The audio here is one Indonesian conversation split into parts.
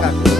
belakang.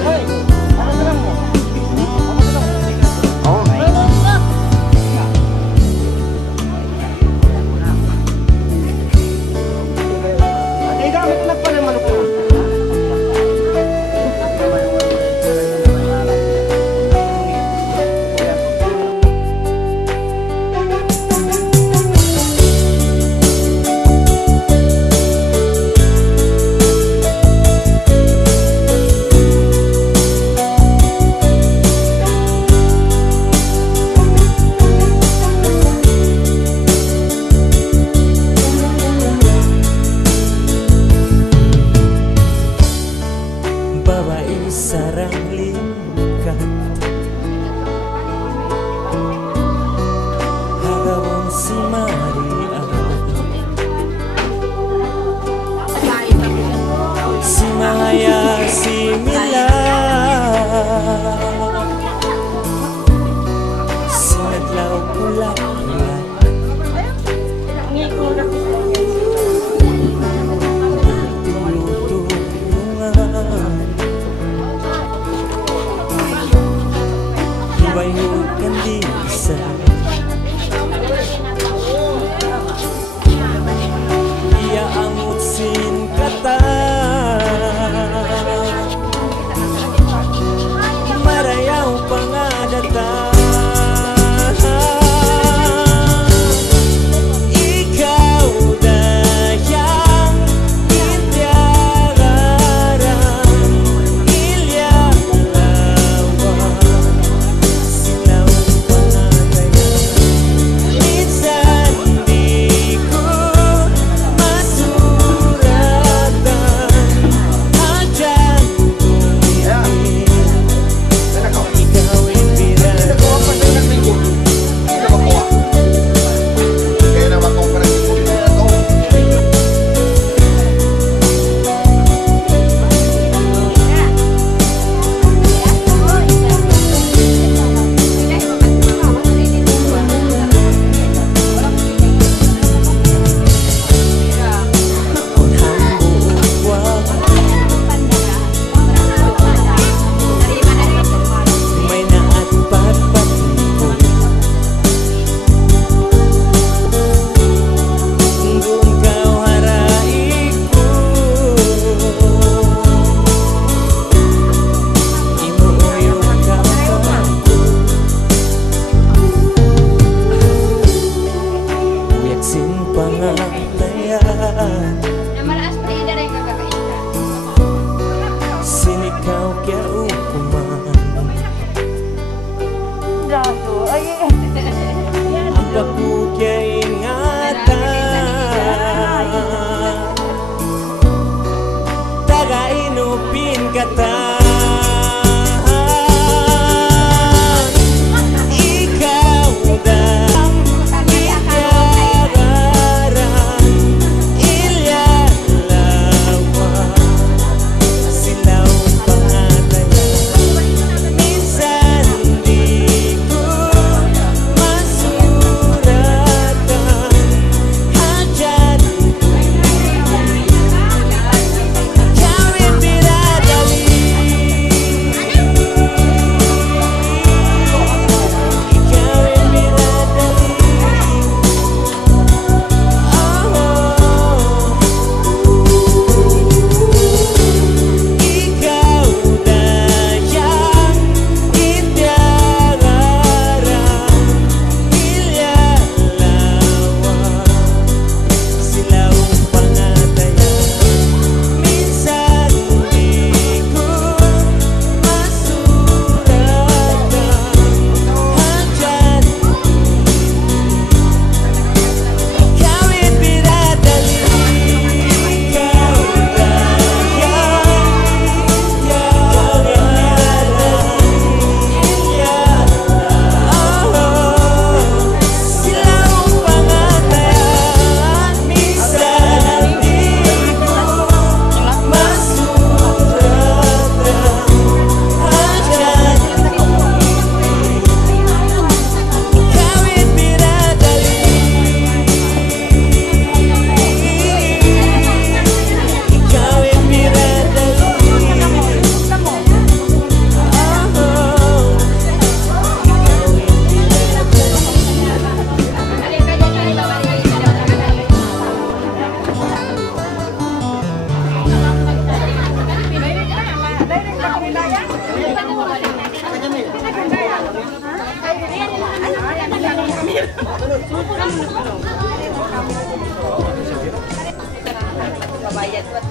Bayad buat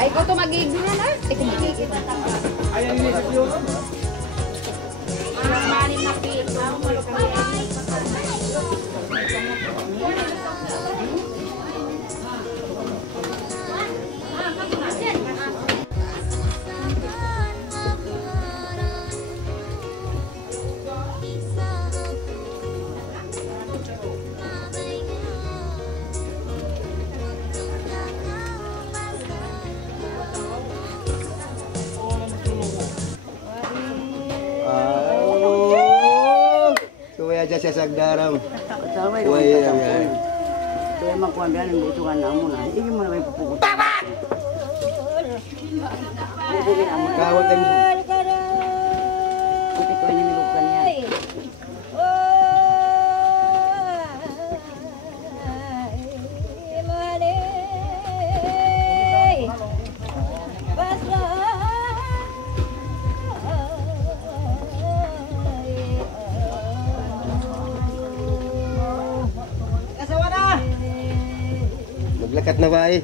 ay ko to magiging na ay ko magiging ayan ni sa iyo mali na pito aja saya sagdaram. Wah iya. Itu emang kuambilan yang butuhkan namun nah ini mana main pupuk. Kawat yang itu ini bukannya. Maglakat na ba eh?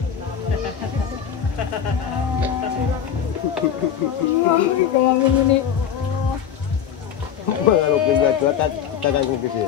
Kawangin ini. Mengaluk juga tuh takkan kukisin.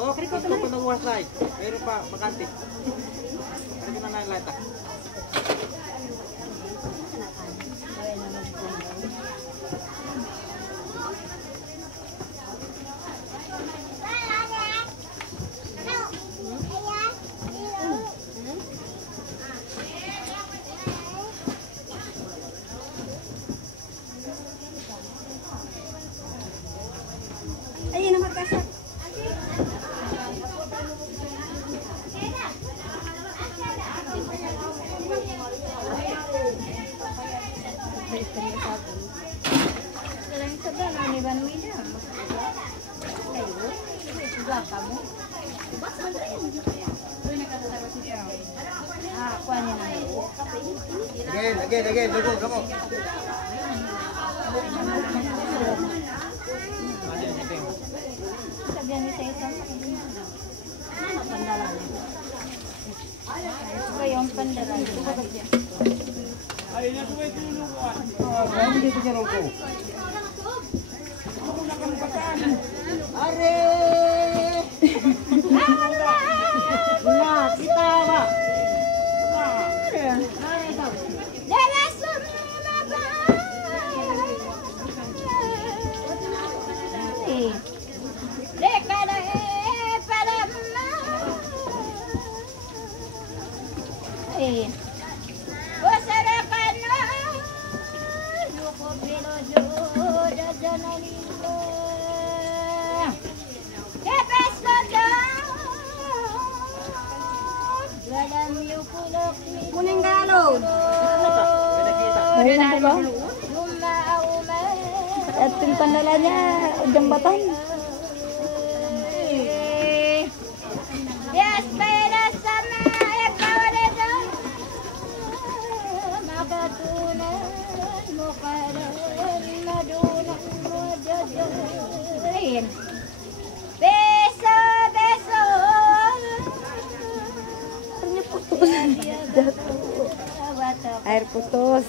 Oh, kiri ko ito pag wasay. Pero pa bakante. Kaya na nalata. Selain sebelah ni Banwida. Kayu, sebelah kamu. Ah, kuahnya nanti. Again, logo. Sabihan ni saya sama. Pandalan. Ito yung pandalan. Ayun na sumay tulong ko. Kamu dito sa longko. Are! Nah, kita apa? Kuning galon. Ayun ang ba? At yung pandalannya jembatan. Yes, pera sama ekawaredo. Makatunan mukaran madunan mojojoin. Beso. Air putus.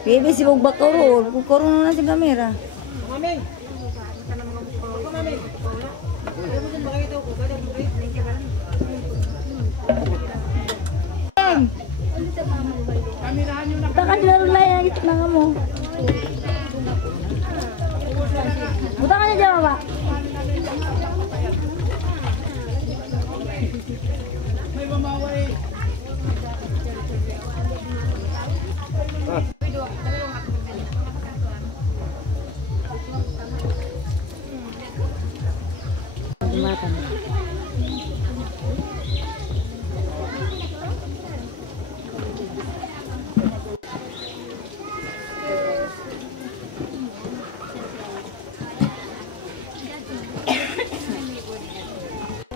Bibi si Bog Bakoro, Bakoro na si kamera. Maming. Maming. Ayaw mo din makakita ko. Kada mo rin. Baka dilaro lang yung itnanga mo. Buta ka niya dyan, Baba. May mamaway. Makan.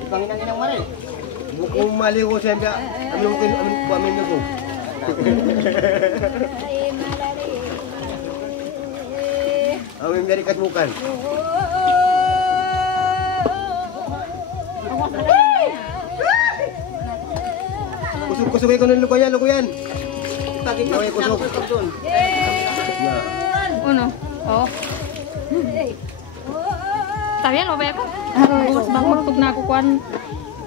Panginoon ng mali. Kung mali ko siyempre, amin ko. Amin dari kasbukan. Kusuk-kusuk ko ng lukuyan. Takik na kusuk. Uno. Oh. Tabian lo ba ko? Mas bangun tug na ako kuan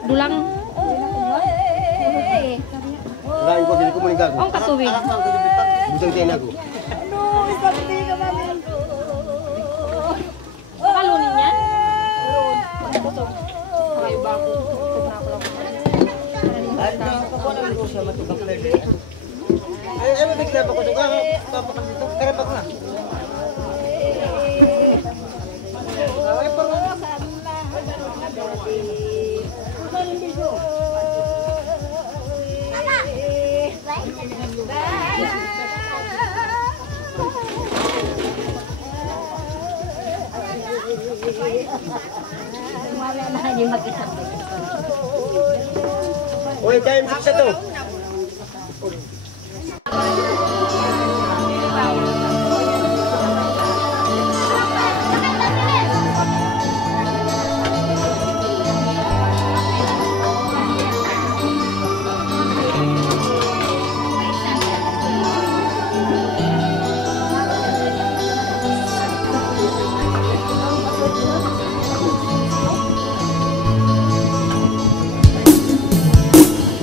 dulang. Lain ko dili ko mo ligago. Ang kasuwi. Busang tiyan ako. Kalunin niya. Kayo ba ako? Ay, mabigla pa ko ito. Tapakan dito. Karapak na. Ay, parang. Oy, time 6 to.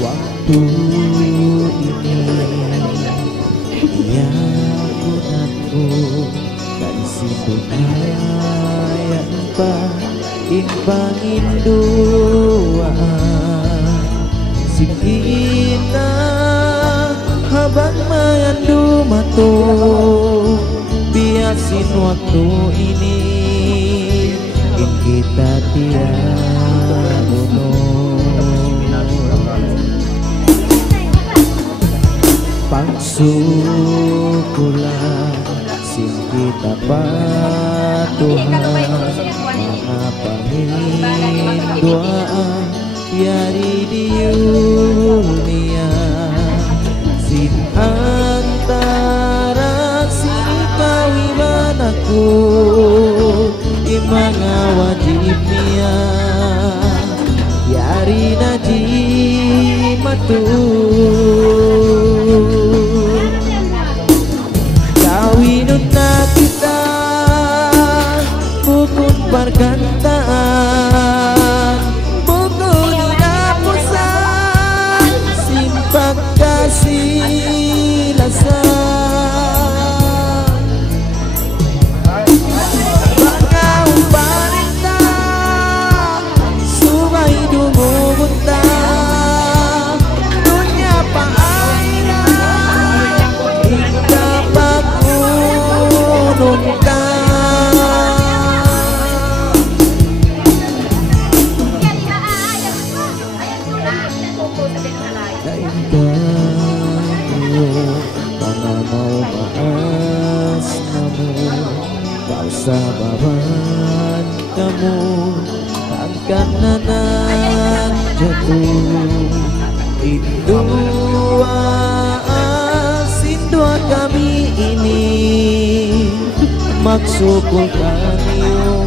Waktu waktu ini yang gunatku dan situaya impangin dua si kita habang mayandu mato biasin waktu ini kita tiada Pangsukulan sing kita patuhan mengapangin doa yari di dunia sin antara si kawiman aku imanga wajibnya yari najimatu kawinun na kita bukun pergantaan bukun inapusan simpak kasih lasa bangau parita subay dumugunta dunya paairan ikapat ununta mau maas namun kau sababan kamu akan nanan jatuh indua sindua kami ini magsukol kanyo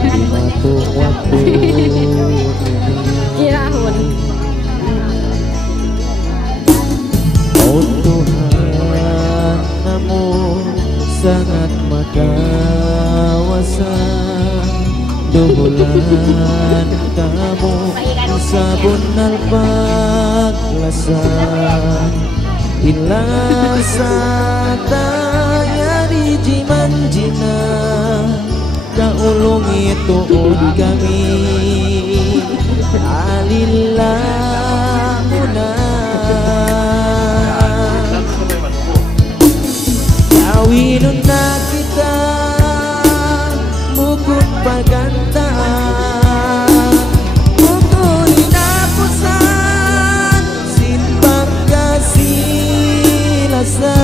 di matu waktu Kirahun. Oh Tuhan, namun sangat makawasan Dubulan kamu sabun alpaglasan Ilasa taya di jiman-jina Kaulungi tuon kami Alilahuna Kawinun na kita Bukun pergantaan Bukun inapusan Simpang kasih lasa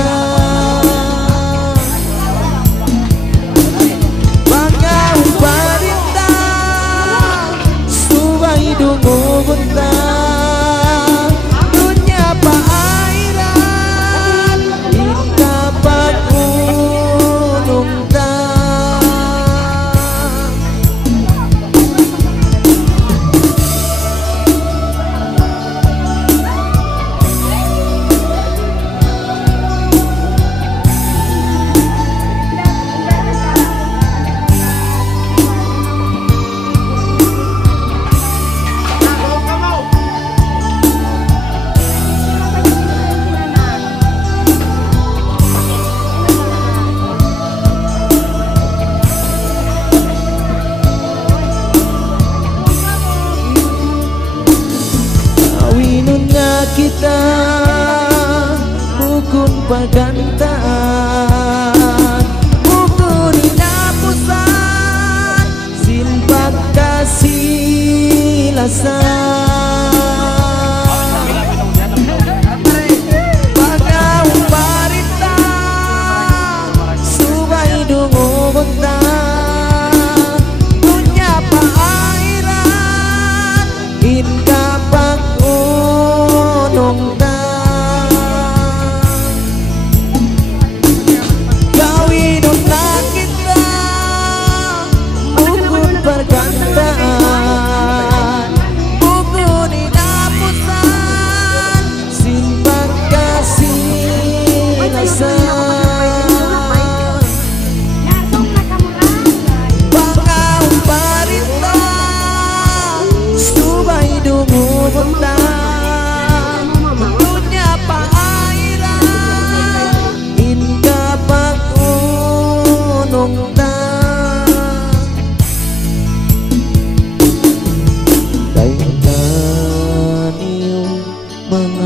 Bangau parita Subay dumugunta Dunya paairan Inkapat unungta kita bukun pergantaan bukun inapusan simpan kasih lasa Bangau parita subay dumugunta dunya paairan inkapak unungta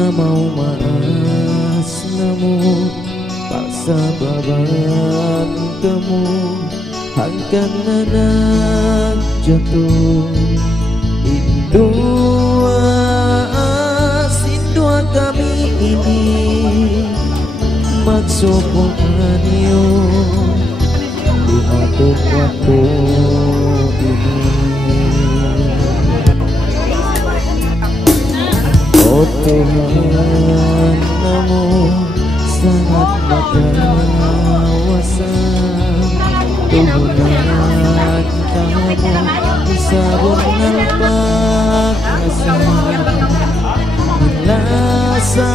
mau maas namun paksa baban kamu hangkan anak jatuh Indua kami ini Magsukol anyo di atur waktu ini Oh Tuhan namun sangat magkawasa Tuhunan kamu sabon nalpag-asa Lasa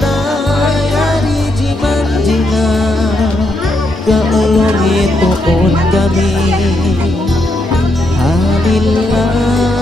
tayari jiman-jina Kaulong ituon kami Halilang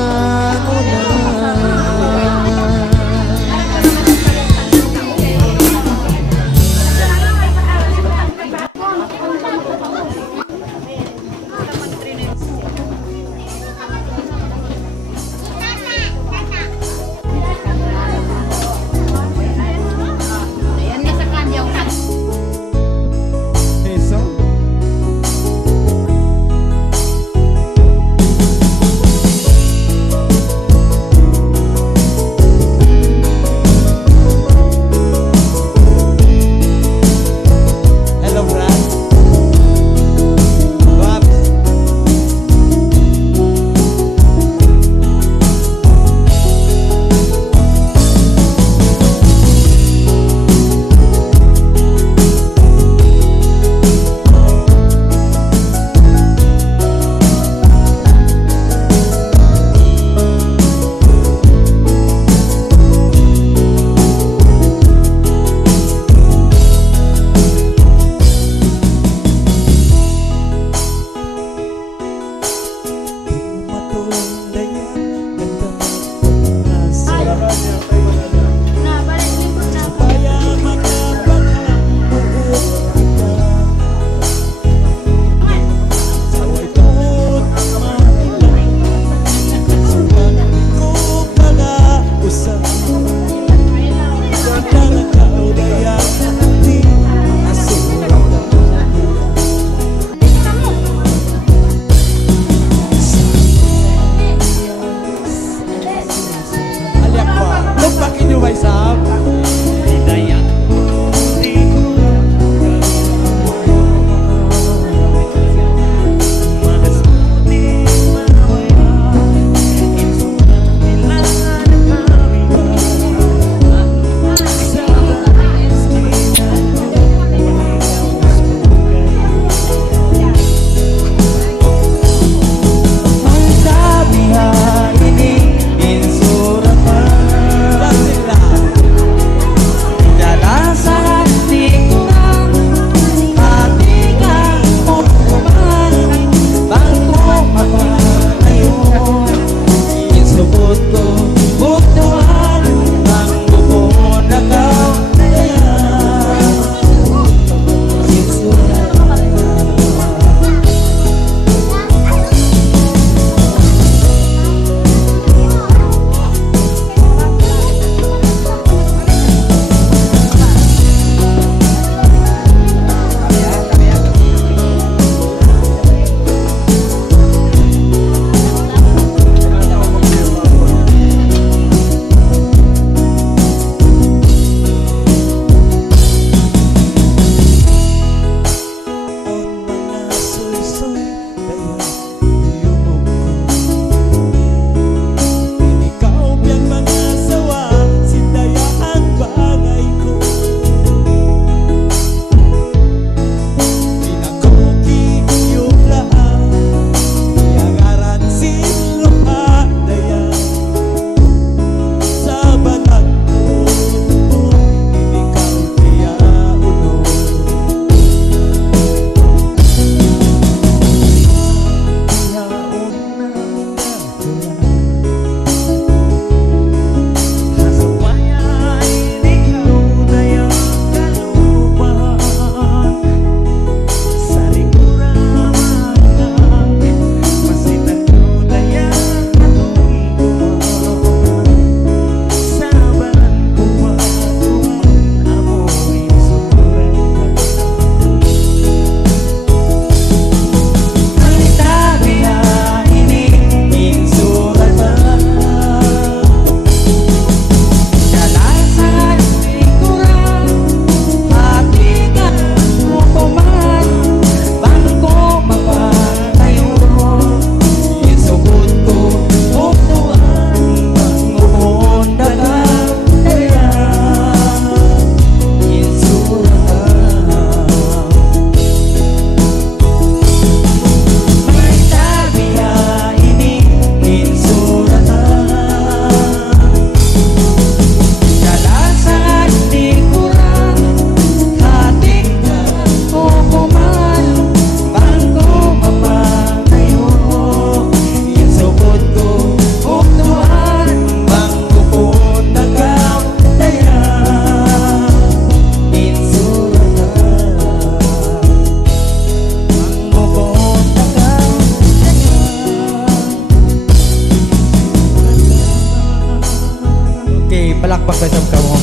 magpakbay sa kamu.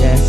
Yes.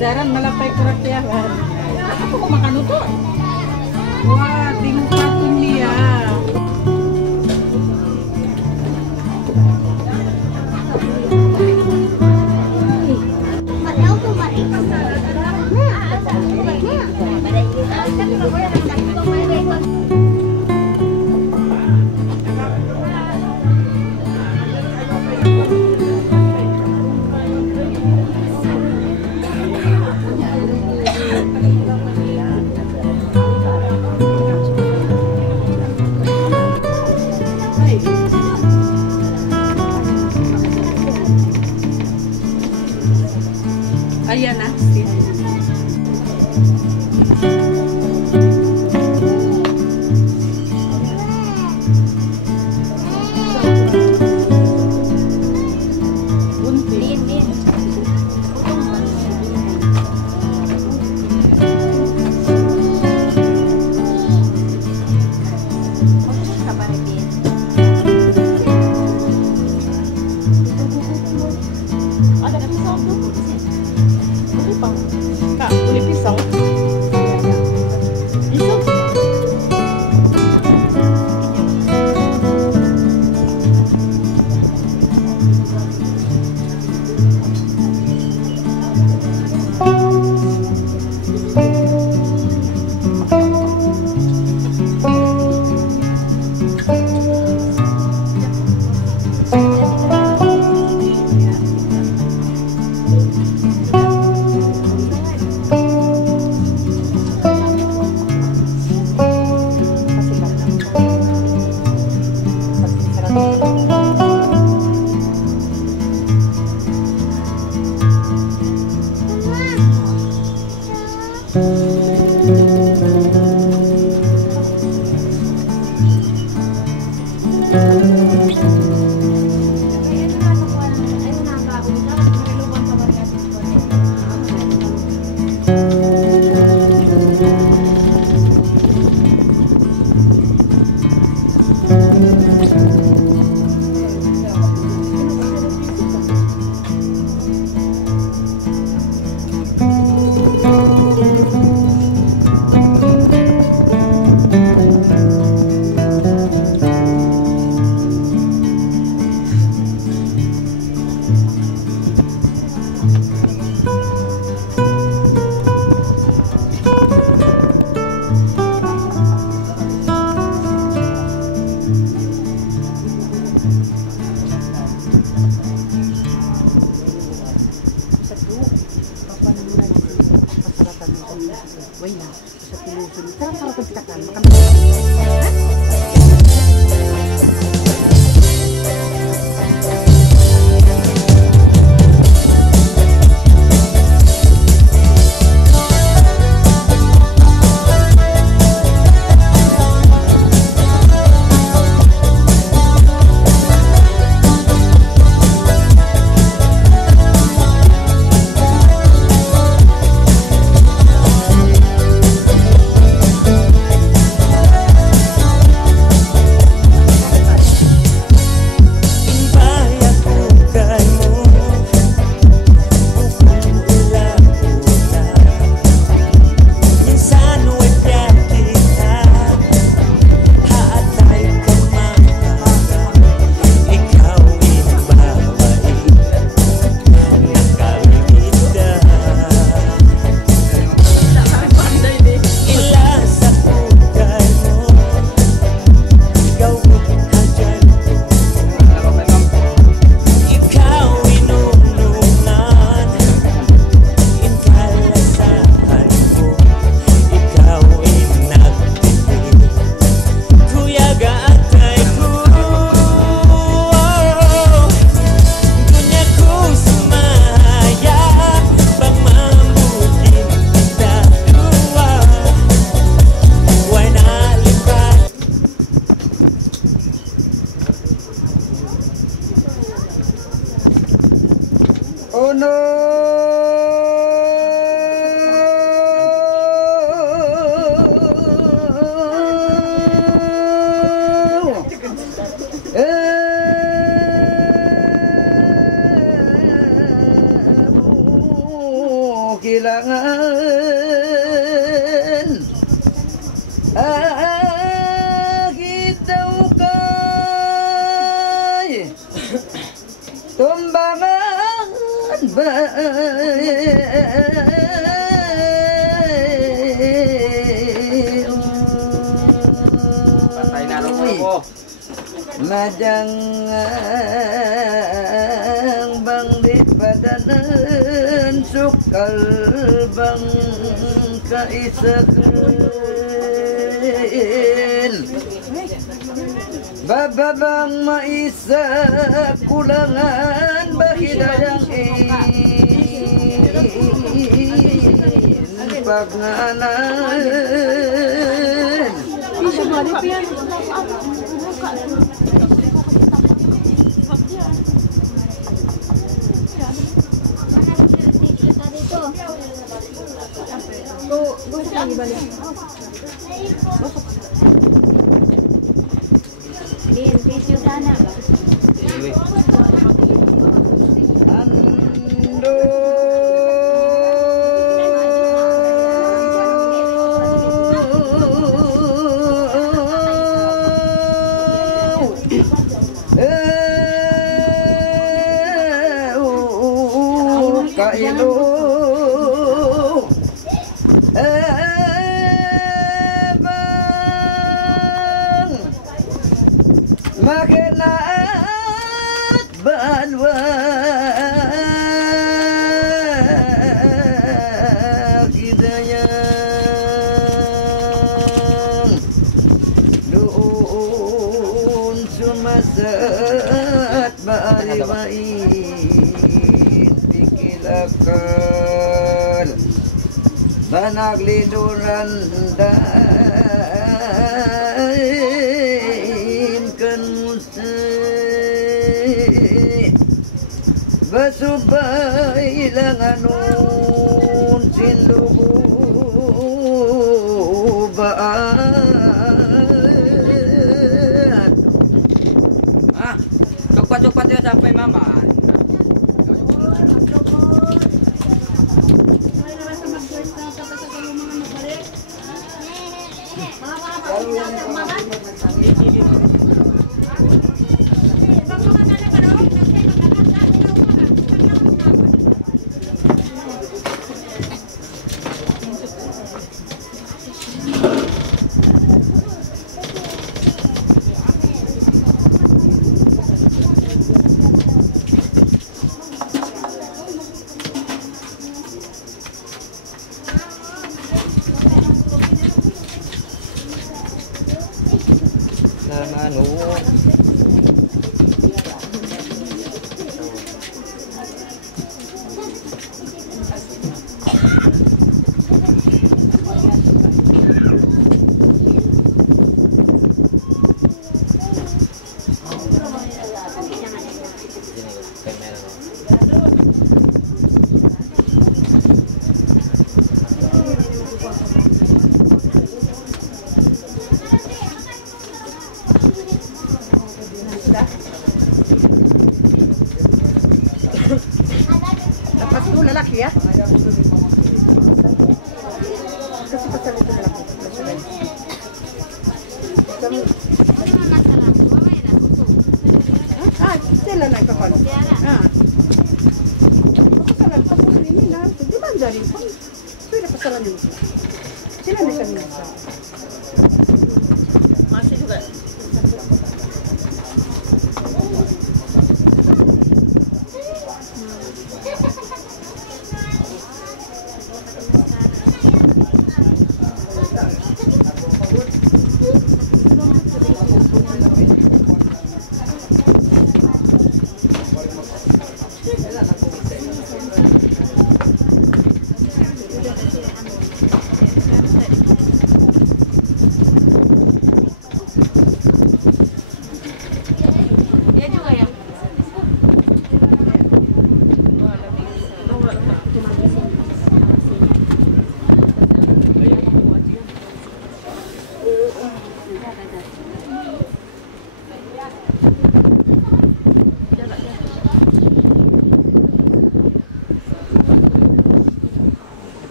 Jarang malapay kurang ya kan. Aku mau makan itu. Wah, tingkat dia. Ayan na. Oh no! Kailangan agitaw kay tumbangan ba Patay na rin ko. Madangang bang dipadanan sukal bang kaisakin bababang maisa kulangan bakidayang pagnanan Gusok lagi balik. Din, tissue sana. Ando kailo bang makenaat balwa kidayang doon sumasat baariwain pikilakal banaglinuran dain kan musik basubay lang anun sindugo baat Cepat-cepat ya sampai mama. Lepas itu lelaki ya. Kasih pasal itu lelaki. Sila na kapal. Pasalan pa po ini na. Di ba dari po? Sila pasalan yun. Sila na kanina. Masih juga.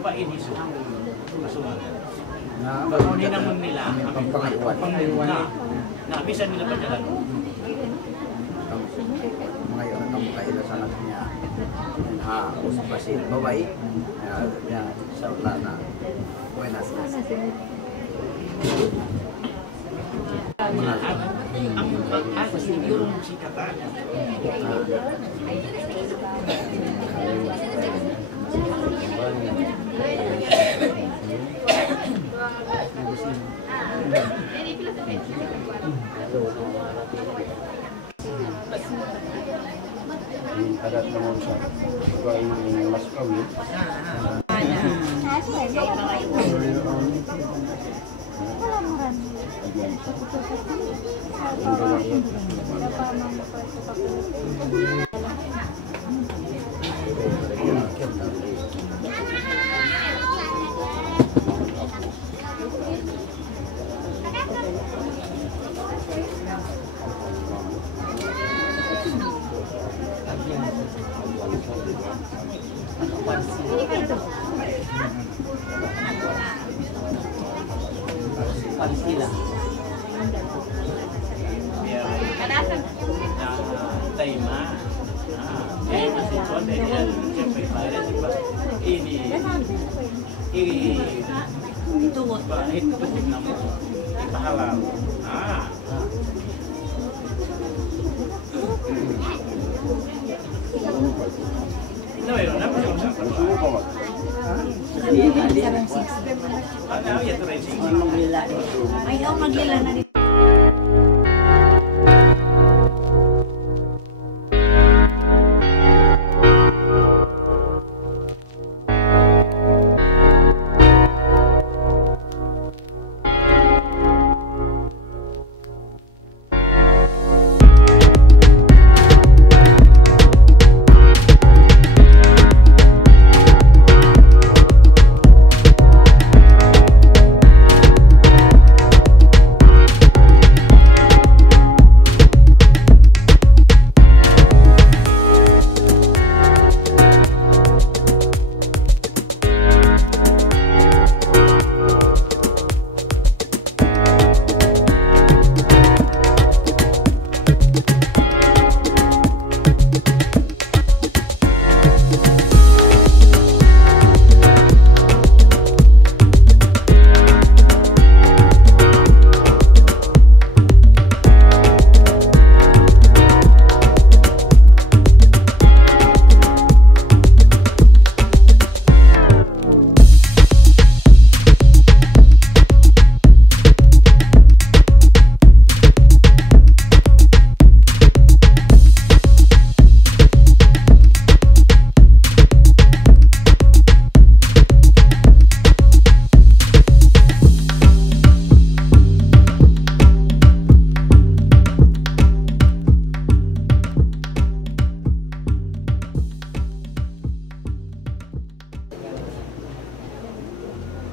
pa iniso. Kung hinamon nila, ang pangayuan na bisa nila padyalan. Ngayon ang kaila sa kanya usap kasi babae sa utla na buenas Ang siguro si Kata. Adat naman sa pagkain mas kawin. Parsila. Taima. Masih konde dia sampai pada ini tunggut nama halal. No, yo no puedo usar. Ya tu racing. Ayaw maglila na dito.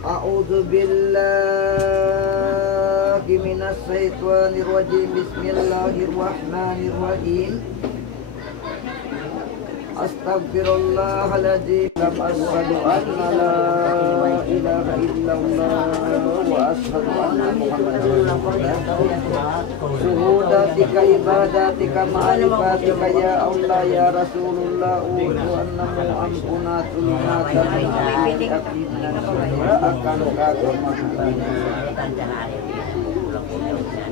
A'udzu billahi minas syaitonir rajim. Bismillahirrahmanirrahim. Astaghfirullahaladzim. Asyhadu anna la ilaha illallah wa asyhadu anna Muhammadan rasulullah. Suhudatika ibadatika ma'rifatika ya Allah ya Rasulullah. Udu annamu ampunatul matan akibna ya akan kagamahan.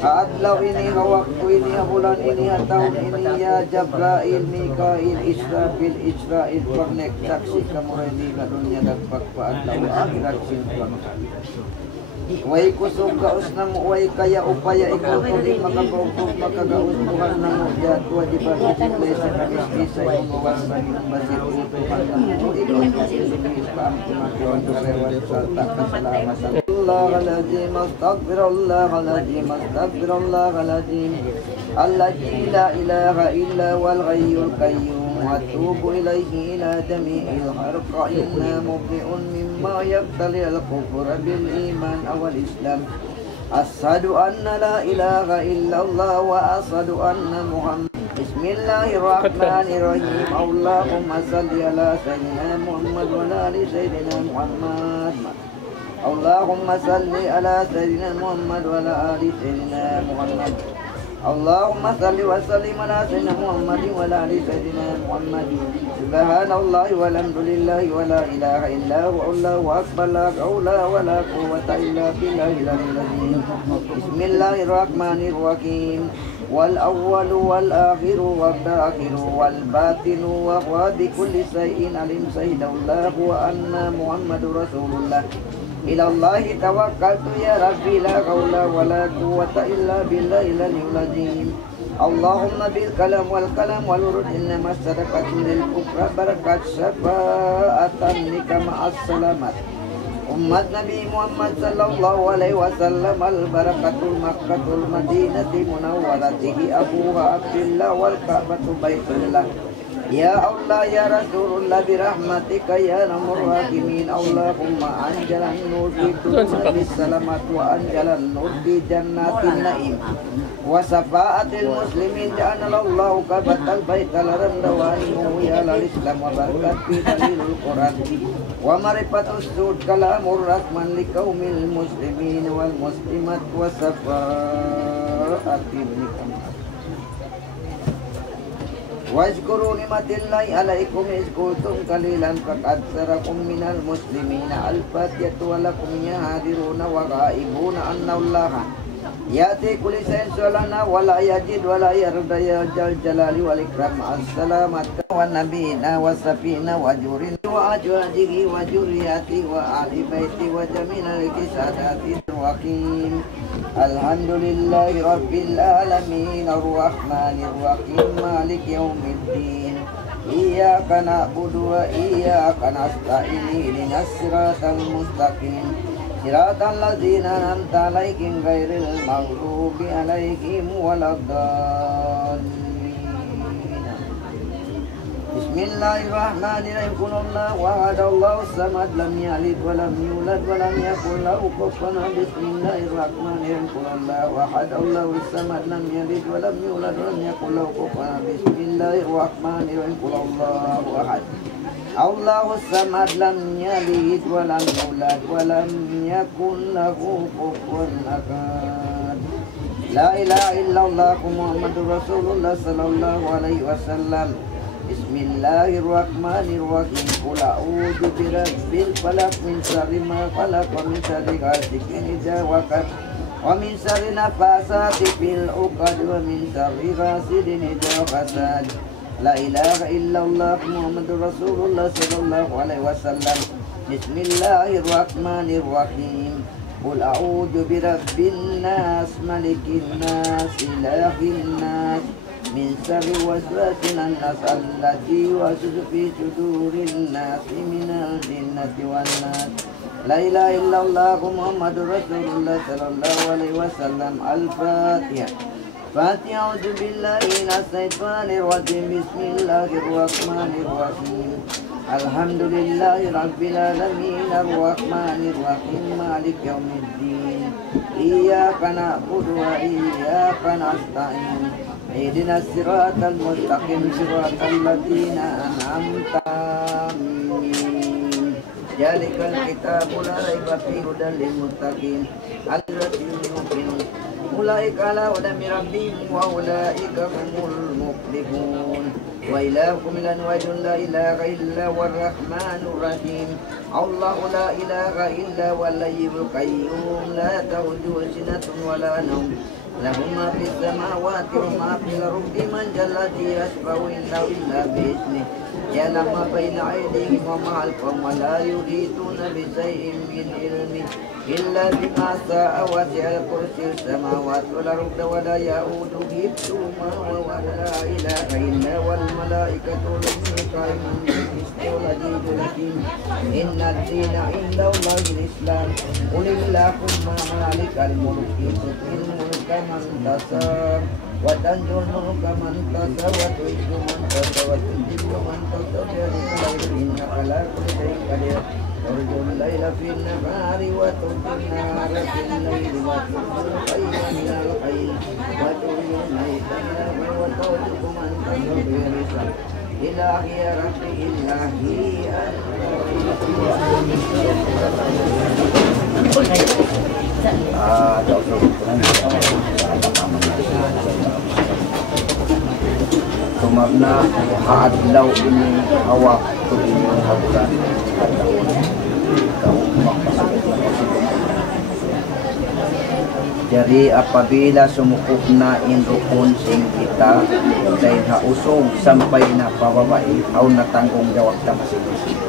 Adlaw ini, waktu ini, bulan ini, tahun ini, ya Jabrail, Mikail, Israfil, Israel, pernek saksi kamurani ka dunya dagpag paadlaw akhirat silpang. Way kusog gaus namo, way kaya upaya ikaw tuloy makapagpag makagaus Tuhan namo, jat wajibat itinlay sa kabis-bisa yung mawasan ng basit utuhan namo. Ikaw tuloy paampunan yung karewan salta kasalamat sa Astaghfirullahaladzim, astaghfirullahaladzim, astaghfirullahaladzim. Alladzi la ilaha illa wal ghayyul qayyum. Wa atubu ilaihi ila jami'il harqa inna mubdi'un mimma yaqtali al-kufra bil iman awal islam. Asyhadu anna la ilaha illallah wa asyhadu anna Muhammad. Bismillahirrahmanirrahim. Allahumma salli ala sayyidina Muhammad wa ala ali sayyidina Muhammad. Allahumma salli ala sayyidina Muhammad wa ala ali sayyidina Muhammad. Allahumma salli wa sallim ala sayyidina Muhammad wa ala ali sayyidina Muhammad. Subhanallah walhamdulillah wa la ilaha illa huwa Allahu akbar la haula wa la quwwata illa billahil aliyyil azim. Bismillahirrahmanirrahim. Wal awwalu wal akhiru wal akhiru wal batinu wa huwa bi kulli shay'in alim sayyidallahu wa anna Muhammadur Rasulullah. Ilallahi tawakkaltu ya Rabbi la hawla wa la quwwata illa billahil aliyyil azim. Allahumma bil kalam wal urud innama sadaqatu lil kufra barakat syafa'atan nikama as-salamat. Umat Nabi Muhammad sallallahu alaihi wasallam al barakatul Makkatul Madinati munawwaratihi abuha Abdillah wal Ka'batu Baitullah. Ya Allah ya Rasulullah birahmatika ya Arhamar Rahimin. Allahumma anjalan nur fi dunya salamat wa anjalan nur fi jannatin naim wa safaatil muslimin ja'alallahu kabatal baital ramdawani ya lal islam wa barakat fi dalilul Quran wa marifatus sud kalamur rahman liqaumil muslimin wal muslimat wa safaatil nikam. Wazkuru ni'matillahi alaikum iz kuntum qalilan faqadsarakum minal muslimina. Al-Fatihatu wa lakum ya hadiruna wa ghaibuna annallaha ya'ti kulli shay'in sulana wa la yajid wa la yarda ya jal jalali wal ikram. Assalamualaikum wa nabiyina wa safina wa jurin wa ajwajihi wa juriyati wa ahli baiti wa jaminal kisadati waqim. Alhamdulillahi rabbil alamin arrahmanir rahim maliki yaumiddin. Iyyaka na'budu wa iyyaka nasta'in ihdinas siratal mustaqim siratal ladzina an'amta 'alaihim ghairil maghdubi 'alaihim waladdallin. Bismillahirrahmanirrahim. Qul huwallahu ahad Allahus samad lam yalid wa lam yulad wa lam yakul lahu kufuwan ahad. Bismillahirrahmanirrahim. Qul huwallahu ahad Allahus samad lam yalid wa lam yulad wa lam yakul lahu kufuwan ahad. Bismillahirrahmanirrahim. Qul huwallahu ahad Allahus samad lam yalid wa lam yulad wa lam yakul lahu kufuwan ahad. La ilaha illallah Muhammadur Rasulullah sallallahu alaihi wasallam. Bismillahirrahmanirrahim. Qul a'udzu birabbil falaq min syarri ma khalaq wa min syarri ghasiqin idza waqab wa min syarri nafasati fil 'uqad wa min syarri ghasidin idza hasad. La ilaha illallah Muhammadur Rasulullah sallallahu alaihi wasallam. Bismillahirrahmanirrahim. Qul a'udzu birabbin nas malikin nas ilahin nas min syarri waswasil nas allati yuwaswisu fi sudurin nas minal jinnati wan nas. La ilaha illallah Muhammadur Rasulullah sallallahu alaihi wasallam. Al-Fatihah. Fatihah. A'udzu billahi minas syaitonir rajim. Bismillahirrahmanirrahim. Alhamdulillahi rabbil alamin arrahmanir rahim maliki yaumiddin. Iyyaka na'budu wa iyyaka nasta'in. Ihdinas siratal mustaqim siratal ladzina an'amta 'alaihim. Zalikal kitabu la raiba fihi hudal lil muttaqin. Alladzina yu'minuna ulaika ala hudan min rabbihim wa ulaika humul muflihun. Wa ilahukum ilahun wahidun la ilaha illa huwar rahmanur rahim. Allahu la ilaha illa huwal hayyul qayyum la ta'khudhuhu sinatun wa la nawm. Lahu ma fis samawati wa ma fil ardi man jallati yasfa'u illa bi'iznihi. Ya'lamu ma baina aydihim wa ma khalfahum wa la yuhituna bi shay'in min ilmihi illa bima sha'a wa wasi'a kursiyyuhu samawati wal ardi wa la ya'uduhu hifdhuhuma wa huwa la ilaha illa huwal malaikatu qa'imun bil qisti wal azizul hakim. Inna ad-dina 'inda Allahil Islam. Qul illahumma malikal mulki tu'til mulka man tasar wa tanzul mulka man tasar wa tu'izzu man tasar wa tudhillu man tasar bi yadika al-khayr innaka ala kulli shay'in qadir. تولج الليل في النهار وتولج النهار في الليل وتولج الحي من الحي وتولج الميت من الحي وتولج من تمر برزق إلهي يا ربي إلهي Sumabna haadlaw ini hawak tu ini habulan jadi apabila sumukupna in rukun sing kita dahil hausog sampai na pababai au na tanggung jawab na masing-masing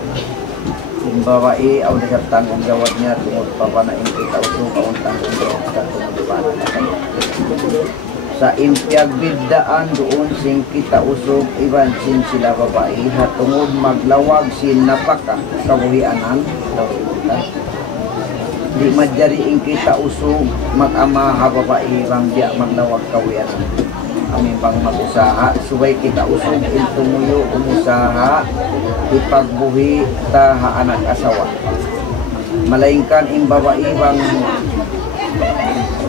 yung babae au na tanggung jawab niya tungod papanain kita usog au tanggung jawab ka tungod sa impyag biddaan doon sing kita usog iban sin sila babae hatungod maglawag sin napaka kabuhianan di madjariing kita usog mag-ama ha babae bang diya maglawag kawianan amin pang mag-usaha subay kita usog intumuyo umusaha ipagbuhi ta ha anak asawa malaingkan im babae bang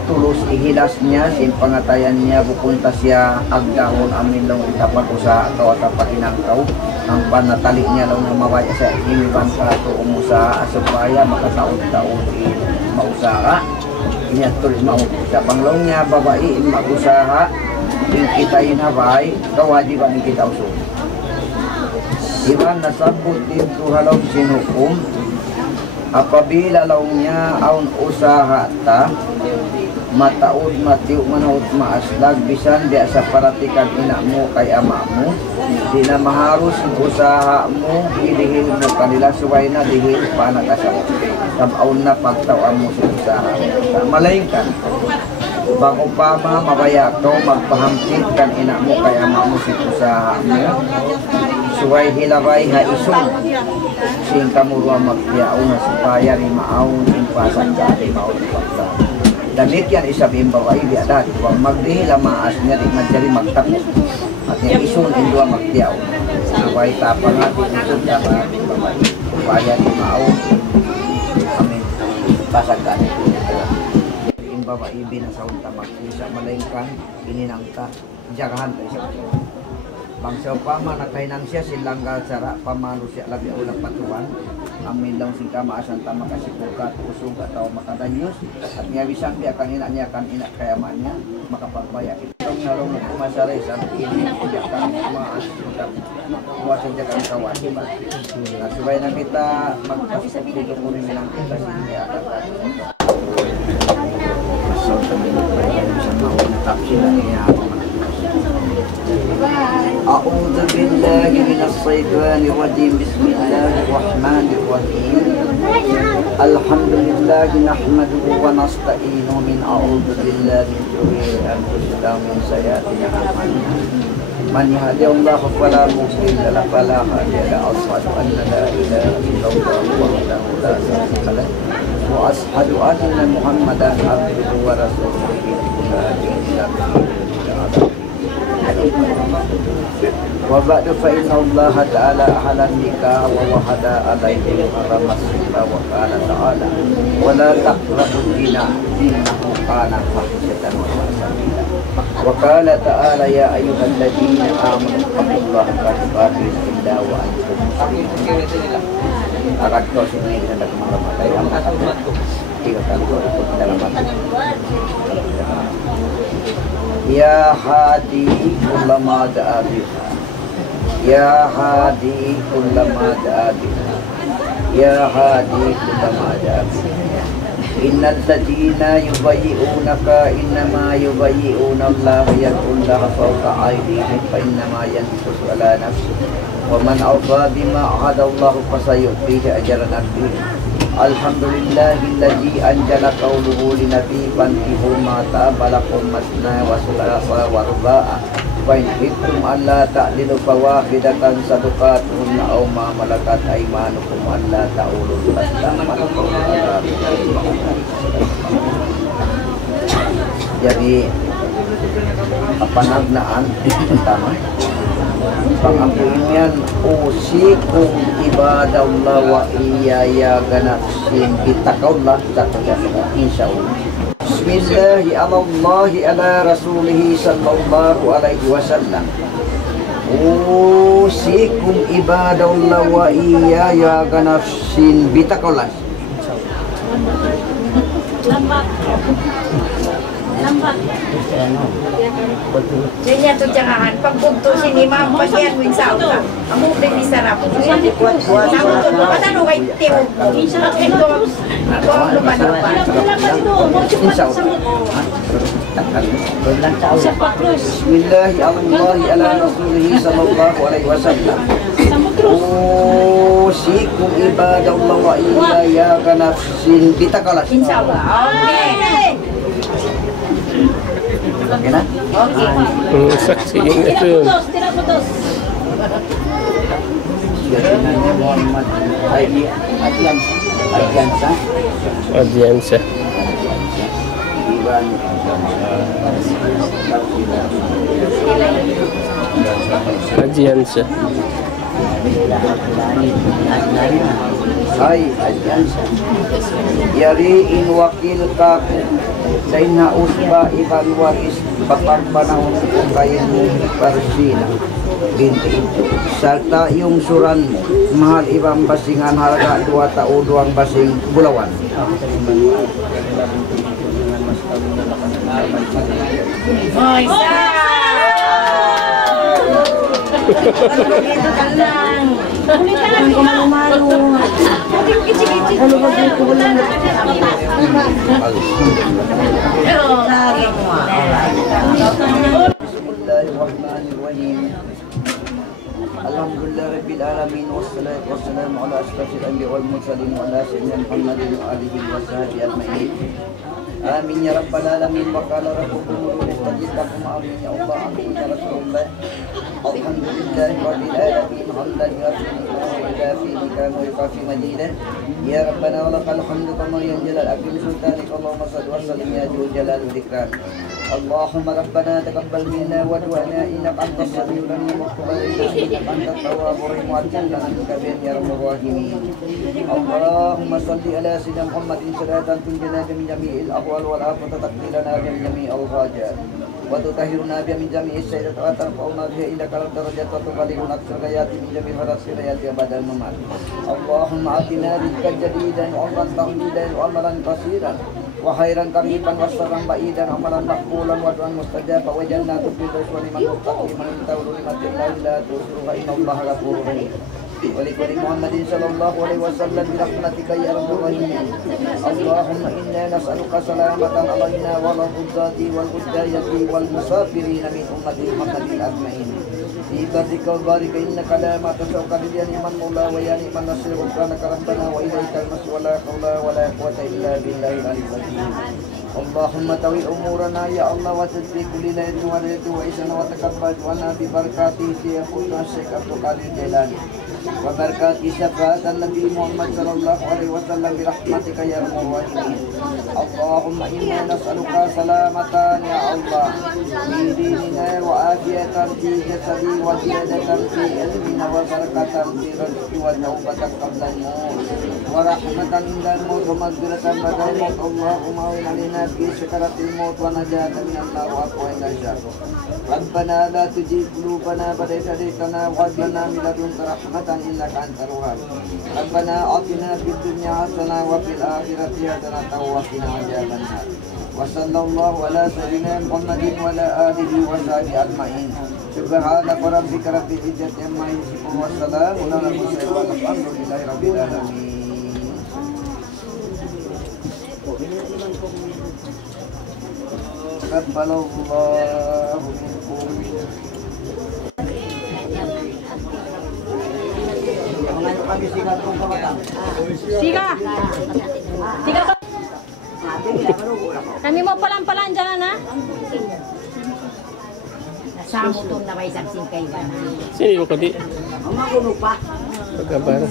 tulus ihilas niya sin pangatayan niya pupunta siya agdahon amin lang itapag usaha atau atapag inangkaw ang panatali niya lang na mawaya sa imiban ka ito umusaha supaya makataon-taon mausaha inya tuloy mausaha banglong niya babae mag-usaha yung kita inabay kawajiban yung kita usog iban nasabot din tuhalaw sinukum apabila law niya aun usaha ta mataud matiu manaud maaslag bisan di sa paratikan ina mo kay ama mo di na maharus usaha mo ilihil mo kanila suway na dihil panag-asawa sabaon na pagtawan mo sa usaha malaingkan bang upama mabaya to magpahampit kan ina mo kay ama mo sa usaha mo suway hilabay ha isun sing kamurwa magtiyaw na supaya rimaaw impasan dali maaw pagtawan damit yan isabihin babae di adat huwag magdihil ang maas niya di madjari magtakot at niya isun indua magtiyaw sabay tapang at isun tama babae upaya di maaw amin pasagan yung babae binasaon tamag isa malaingkan ininangka jagahan tayo sa bangsa pama nakainang siya silang galsara pamalo siya labi ulang patuan amin lang sing kamaasan ta makasipukat usog atau makadanyos at nga bisan biya kan ina niya kan ina kaya man niya makapagbaya itong narong kumasaray sa ini kaya kan maas kuwasan siya kan kawasan na subay na kita magpasok dito kunin nilang kita siya so sabi mo sa mga Parsila niya أعوذ بالله من الشيطان الرجيم بسم الله الرحمن الرحيم الحمد لله نحمده ونستعينه من أعوذ بالله من شرور أنفسنا ومن سيئات أعمالنا من يهد الله فلا مضل له ولا هادي له أشهد أن لا إله إلا الله وحده لا شريك له وأشهد أن محمدا عبده ورسوله وبعد فإن الله تعالى أحل النكاح ووحد عليه حرم الزنا وقال تعالى ولا تقربوا الزنا إنه كان فاحشة وساء سبيلا وقال تعالى يا أيها الذين آمنوا اتقوا الله حق تقاته إلا وأنتم مسلمون akan kau sini hendak mengamalkan amal tiga kali kau ikut dalam hati. Ya hadi kullama da'a biha Ya hadi kullama da'a biha Ya hadi kullama da'a biha Innal ladina yubayyi'unaka innama yubayyi'una Allah yadullaha fawqa aydihim fa innama yanfusu ala nafsihi wa man awfa bima ahada Allah fasayutihi ajran azima Alhamdulillahilladzi anjala qawluhu linabi fankihu ma ta'abalakum masna wa sulasa wa ruba'a wa in khiftum alla ta'dilu fawahidatan sadaqatuhunna aw ma malakat aymanukum alla ta'ulu fastaghfiru jadi panagnaan pertama Pangapiin yan, usikum ibadallah wa iyaya ganaksin bitakaullah takjasa insyaallah. Bismillahirrahmanirrahim ala rasulihi sallallahu alaihi wasallam. Usikum ibadallah wa iyaya ganaksin bitakaullah. Lambat. Jadi tu jangan pagpunto sini mampasian win sa uta. Amo din ni sarap. Hindi ko sa uto ko patano kay tiyo. Ito ako luman. Bismillahirrahmanirrahim ala rasulihi sallallahu alaihi wasallam. Usikum ibadallah wa iyaya ganaksin bitakaullah. Insyaallah. Okey. Okey na? Okey. Saksi yang itu. Tidak putus. Azian Syah. Azian Syah. Hai Azian Syah. Yari in wakil kaku Saina usba ibang waris bapak panahon kain Parsila binti itu serta yung suranmu mahal ibang basingan harga 2 tao 2 basing bulawan. Itu tenang. Jangan kau malu-malu. Kalau begitu bulan. Bismillahirrahmanirrahim. Alhamdulillah rabbil alamin wassalatu wassalamu ala asyrafil anbiya'i wal mursalin wa ala sayyidina Muhammadin wa alihi wa sahbihi ajma'in. Amin ya rabbal alamin wa qala rabbukum istajib lakum amin ya Allah amin ya Rasulullah. Alhamdulillah rabbil alamin hamdan yuafi nikam wa yukafi majidah. Ya rabbana wa lakal hamdu kama yanjalal akrim sultanik Allahumma salli wa sallim ya jul jalal wal ikram. Allahumma rabbana taqabbal minna wa du'ana innaka antas samiul alim wa tub alaina innaka antat tawwabur rahim wa ajjalna minka ya rabbal rahimin. Allahumma salli ala sayyidina Muhammadin salatan tunjina min jami'il ahwal wal afat taqdilana min jami'il hajat wa tutahhiruna biha min jami'is sayyi'at wa tarfa'una biha ila kalam darajat wa tuballighuna aqsal ghayati min jami'il harasiyati abadal mamat. Allahumma atina rizqan jadidan wa amran tahmidan wa amalan qasiran wa khairan qariban wa sharran ba'idan amalan maqbulan wa du'an mustajaba wa jannatu fil rizqi man muttaqiman tawlu limatin la tusruha inna Allaha ghafurur rahim. ولكل محمد صلى الله عليه وسلم برحمتك يا رب العالمين. اللهم إنا نسألك سلامة علينا وعلى الغزاة والغداية والمسافرين من أمة محمد أجمعين. في بردك وبارك إنك لا ما تشاء يا نعم المولى ويا نعم النصير غفرانك ربنا وإليك المصير ولا حول ولا قوة إلا بالله العلي العظيم. اللهم طويل أمورنا يا الله وتجزي كل ليلة وليلة وعيشنا وتقبل وانا ببركاته سيقولنا الشيخ عبد القادر الجيلاني وبركات شفاعة النبي محمد صلى الله عليه وسلم برحمتك يا أرحم الراحمين. اللهم إنا نسألك سلامة يا الله في ديننا وعافية في جسدي وزيادة في علمنا وبركة في رزق وتوبة قبل الموت ورحمة عند الموت ومغفرة بعد الموت. اللهم أعن علينا في سكرة الموت ونجاة من النار وأقوى النجاة. ربنا لا تزغ قلوبنا بعد إذ هديتنا وهب لنا من لدنك رحمة إنك أنت الوهاب. ربنا آتنا في الدنيا حسنة وفي الآخرة حسنة وقنا عذاب النار. وصلى الله على سيدنا محمد وعلى آله وصحبه أجمعين. سبحان ربك رب العزة عما يصفون والسلام على المرسلين والحمد لله رب العالمين. تقبل الله منكم. Tiga. Kami mau pelan-pelan jalan ha. Sama tu na may saksin kay bana. Sini mo kadi. Ama ko lupa. Pagkabar.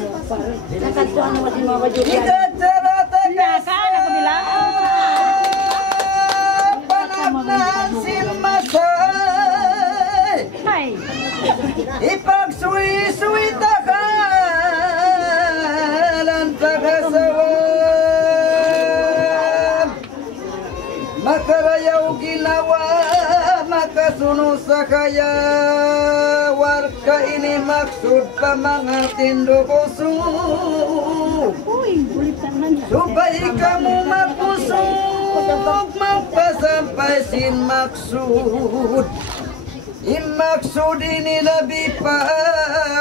Nakatuan mo din mga baju. Ika Sana ko bilang. Panagnasin masay. Hai. Makarayaw ginawa, makasuno sa kaya. Warka ini maksud pa mga tindukosog. Supaya kamu magpusog, magpasampay sin maksud. Imaksud ini lebih pa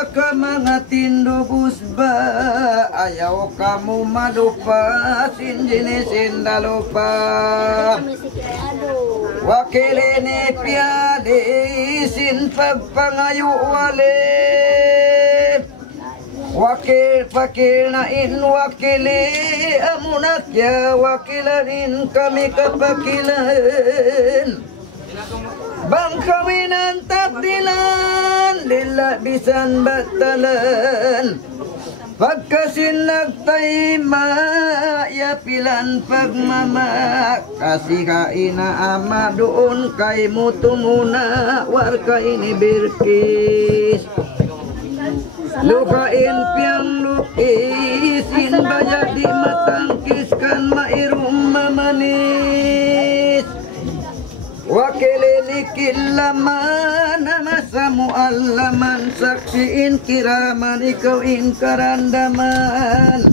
ka mga tindubus ba. Ayaw kamu malupa sin jinisin dalupa. Wakil ini piali sin pagpangayu walip. Wakil fakir na in wakili amunakya wakilanin kami kapakilan. Bang kawinan tapdilan, dila bisan batalan. Pagkasin nagtayma, yapilan pagmama. Kasih ka ina ama doon kay mutumuna, warka ini birkis. Lukain piang lukisin, banyak di matangkiskan mairum mamanis. Wakilini kilaman namasamu alaman saksiin kiraman ikaw inkarandaman.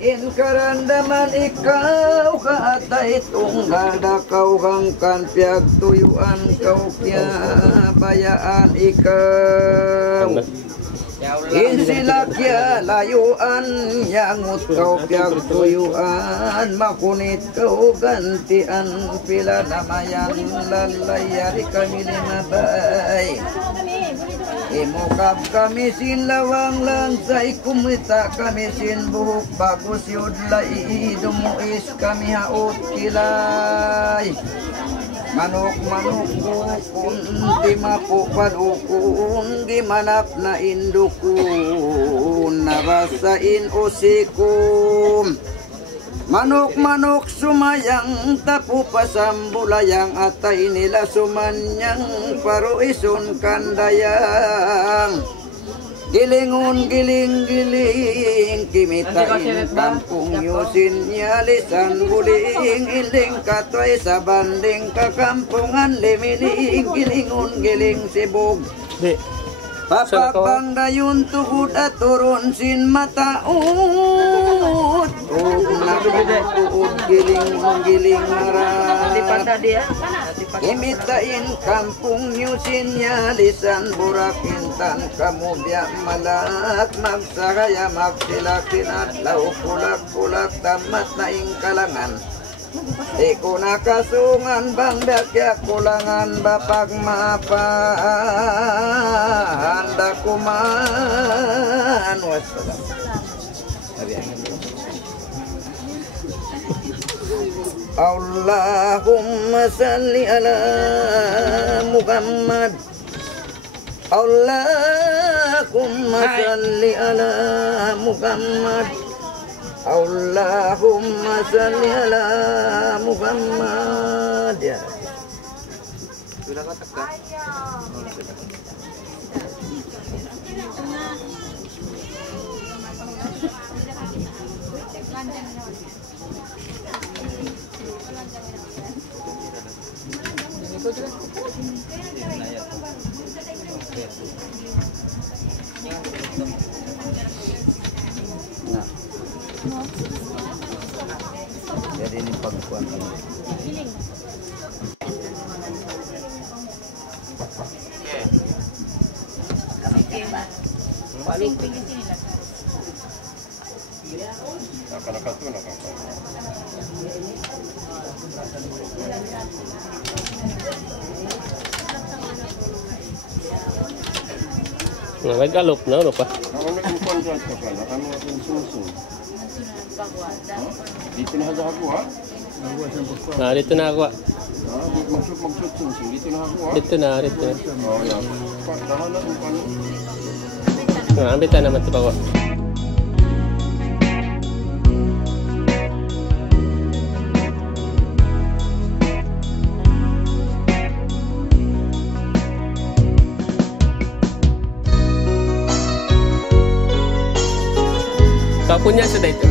Inkarandaman ikaw kaatay tunggal dakaw hangkan piag tuyuan kau kya bayaan ikaw. Insilakya layuan yangut kau piag tuyuan makunit kau gantian pila namayan lalayari kami limabay. Imukap kami sin lawang lansay kumita kami sin buhuk bagus yudlay dumuis kami haut kilay. Manuk-manuk dukun di mapupan ukun gimanap na indukun narasain usikum. Manuk-manuk sumayang tapu pasambulayang atay nila sumanyang paruisun kandayang. Gilingun giling-giling kimitain kampung yusin nyalisan buling iling katoy sa banding kakampungan limiling gilingun giling sibog. Papakbang dayun tuhud at turun sin mataut. Nagpuud giling-giling marap. Imitain kampung nyusin nyalisan burak intan kamu biak malak. Magsakaya magsilakin at lau kulak-kulak tamat na ingkalangan. Di ko nakasungan bang dakya kulangan bapak maafan handa kuman wassalam. Allahumma salli ala Muhammad. Allahumma salli ala Muhammad. Allahumma salli ala Muhammad. Ya. Sudah katakan. Nah. Jadi ini pagkuan ini. Naggalop na ano pa? Dito na ako ha? Dito na ako. Magsud sungsing dito na ako ha? Dito na. Oh ya. Dahanan mo pa. Ambitan naman ito pa. Kapunya sudah itu.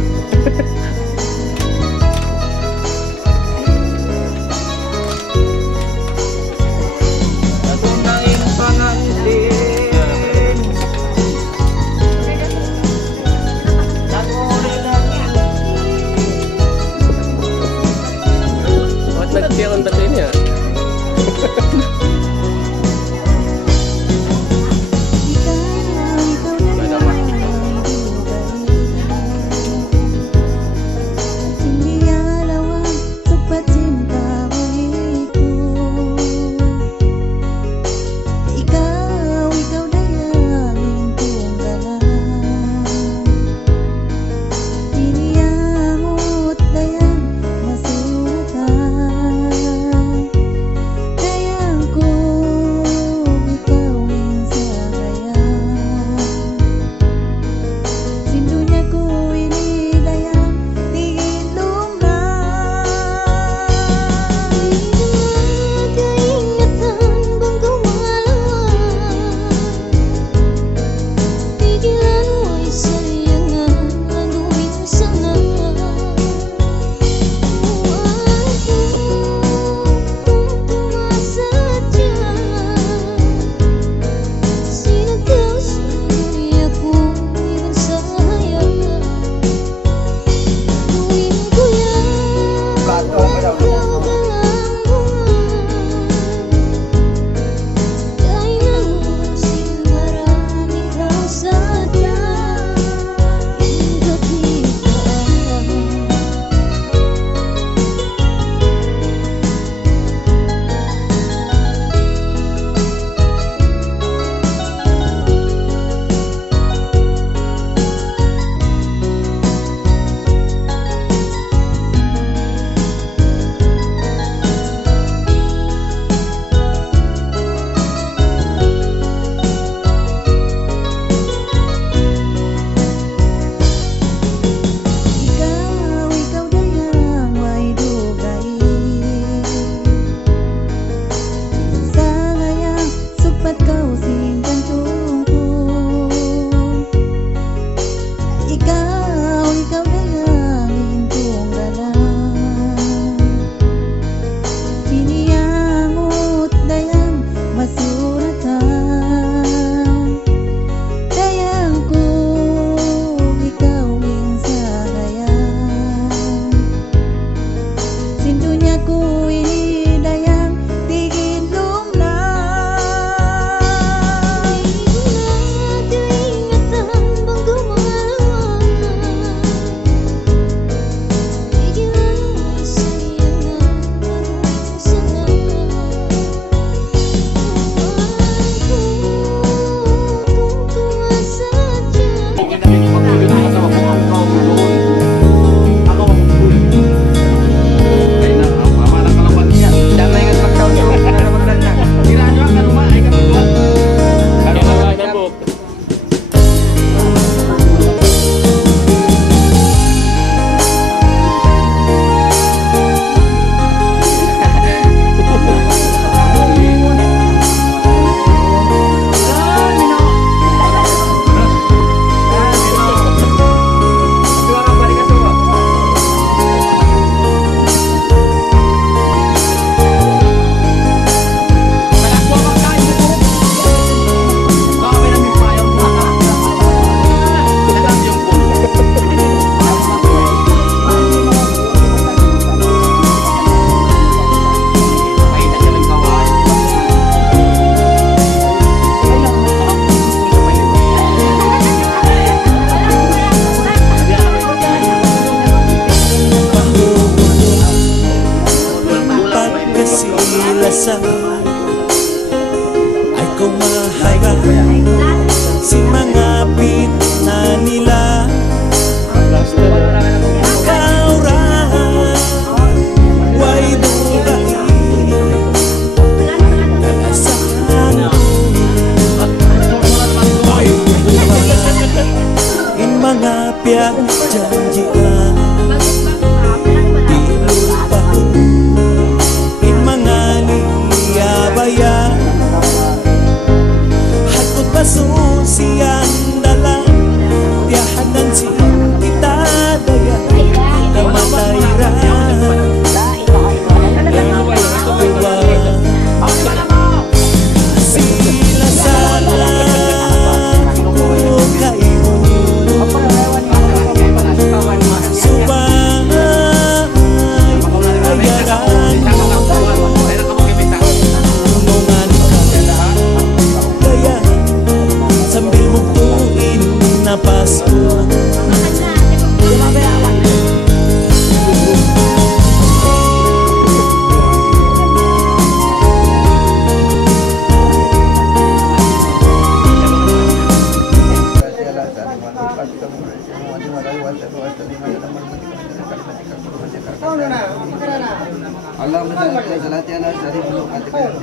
Allahumma salli ala sayyidina adlaw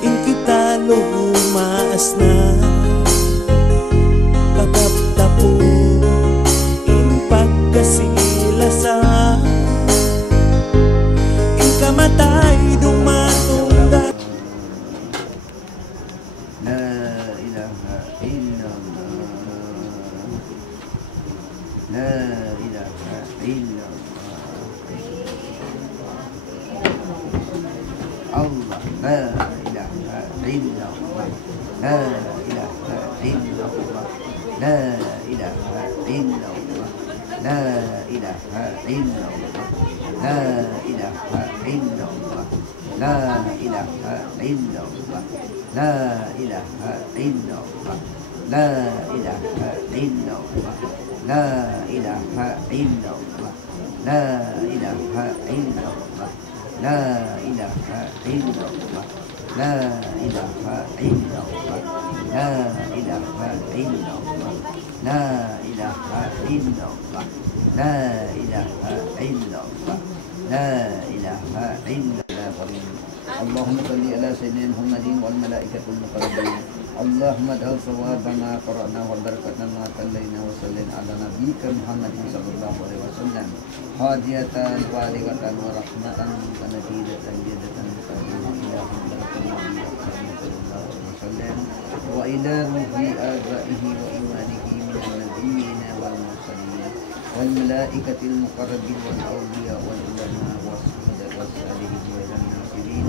in kita lumaas na patap-tapo in pagkasilasa in kamatay dumatungga. La ilaha illallah, la ilaha illallah, Allah, la ilaha illallah, la ilaha illallah, la ilaha illallah, la ilaha illallah, la ilaha illallah, la ilaha illallah, la ilaha illallah, la ilaha illallah, la ilaha illallah, la ilaha illallah, la ilaha illallah, la ilaha illallah, la ilaha illallah, la ilaha illallah, la ilaha illallah, la ilaha illallah. Allahumma salli ala sayyidina Muhammadin wal malaikatul muqarrabin. Allahumma ad'al sawaba ma qara'na wa barakatna ma tallayna wa sallim ala nabiyyika Muhammadin sallallahu alaihi wasallam. Hadiyatan baligatan wa rahmatan wa natijatan jadatan muqaddiman ila hadratin nabiy sallallahu alaihi wasallam wa ila ruhi abaihi wa imanihi min an-nabiyyin wal mursalin wal malaikatil muqarrabin wal awliya wal ulama was shuhada was salihin wa ila an-nasirin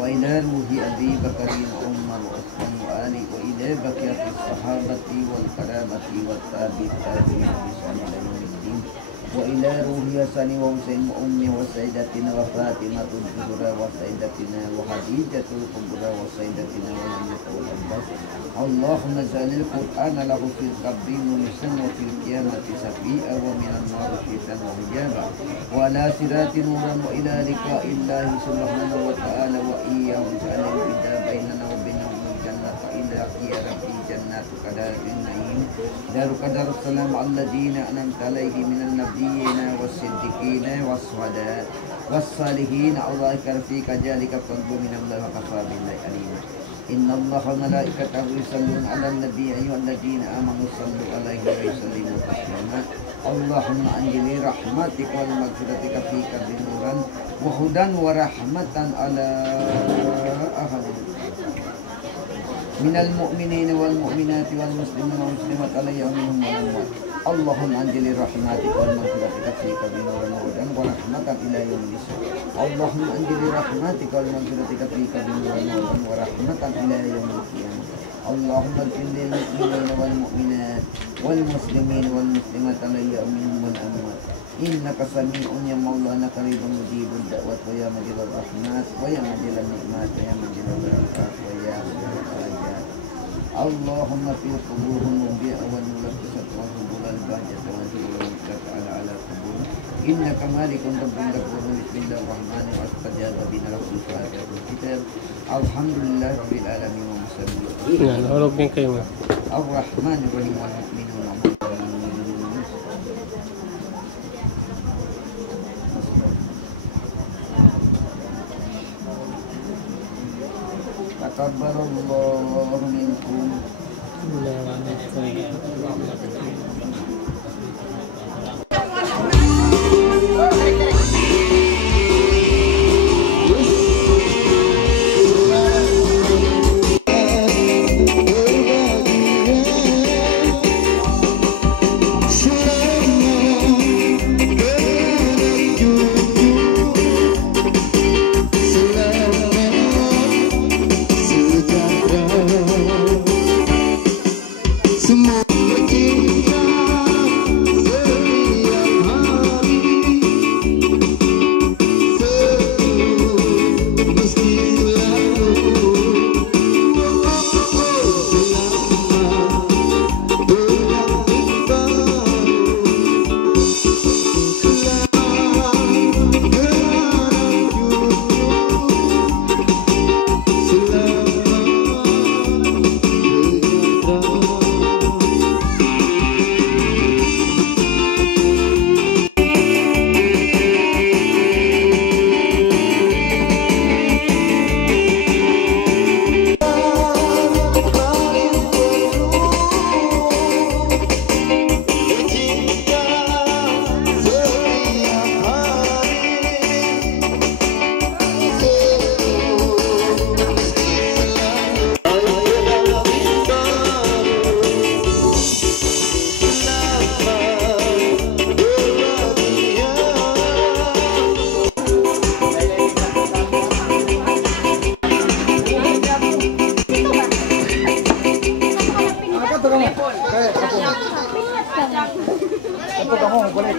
wa ila ruhi Abi Bakrin Umar wa Uthman wa Ali wa ila baqiyati sahabati wal karamati wat tabi'in bi sanatin wa ila ruhi Hasan wa Husain wa ummi wa sayyidatina wa Fatimatul Kubra wa sayyidatina wa Hadijatul Kubra wa sayyidatina wa Aminatul Abbas. Allahumma jalil Qur'ana lahu fil qabri munisan wa fil qiyamati safi'a wa minan nar shitan wa hijaba wa ala siratin nuran wa ila liqa'illahi subhanahu wa ta'ala wa iyyahu jalil bida bainana wa bainahum jannata ila ya rabbi jannatu qadarin na'im daru qadarus salam alladina an'amta alaihim minan nabiyina was-siddiqina was-shuhada was-salihin ulaika rafiqa jalika fadlu minallahi wa kafa billahi alim. Inna Allaha wa malaikatahu yusalluna 'alan nabiy ayyuhalladzina amanu sallu 'alaihi wa sallimu taslima. Allahumma anjili rahmatika wal maghfiratika fika binuran wa hudan wa rahmatan ala ahadin minal mu'minina wal mu'minati wal muslimina wal muslimat alayya minhum wal amwat. Allahumma anjili rahmatika wal maghfiratika fika binuran wa hudan wa rahmatan ila yaumil qiyamah. Allahumma anjili rahmatika wal maghfiratika fika binuran wa hudan wa rahmatan ila yaumil qiyamah. Allahumma ighfir lil mu'minina wal mu'minat wal muslimina wal muslimat alayya minhum wal amwat. Innaka sami'un ya maulana qaribun mujibud da'wat wa ya majidul rahmat wa ya majidul nikmat wa ya majidul barakat wa ya majidul hajat. Allahumma fi quburihim mubi'a wa nulabisat wa hubul al-bahjat wa hubul al-ta'ala ala qubur. Innaka malikun rabbun ghafurun bismillahirrahmanirrahim wa astajaba bina lakum fatihatul kitab. Alhamdulillah rabbil alamin wa muslimin. Nah, hulog din kayo ma. Ar-Rahmanir Rahim wal mu'minun. Takabbarallahu minkum. Ito ka mo, kulit.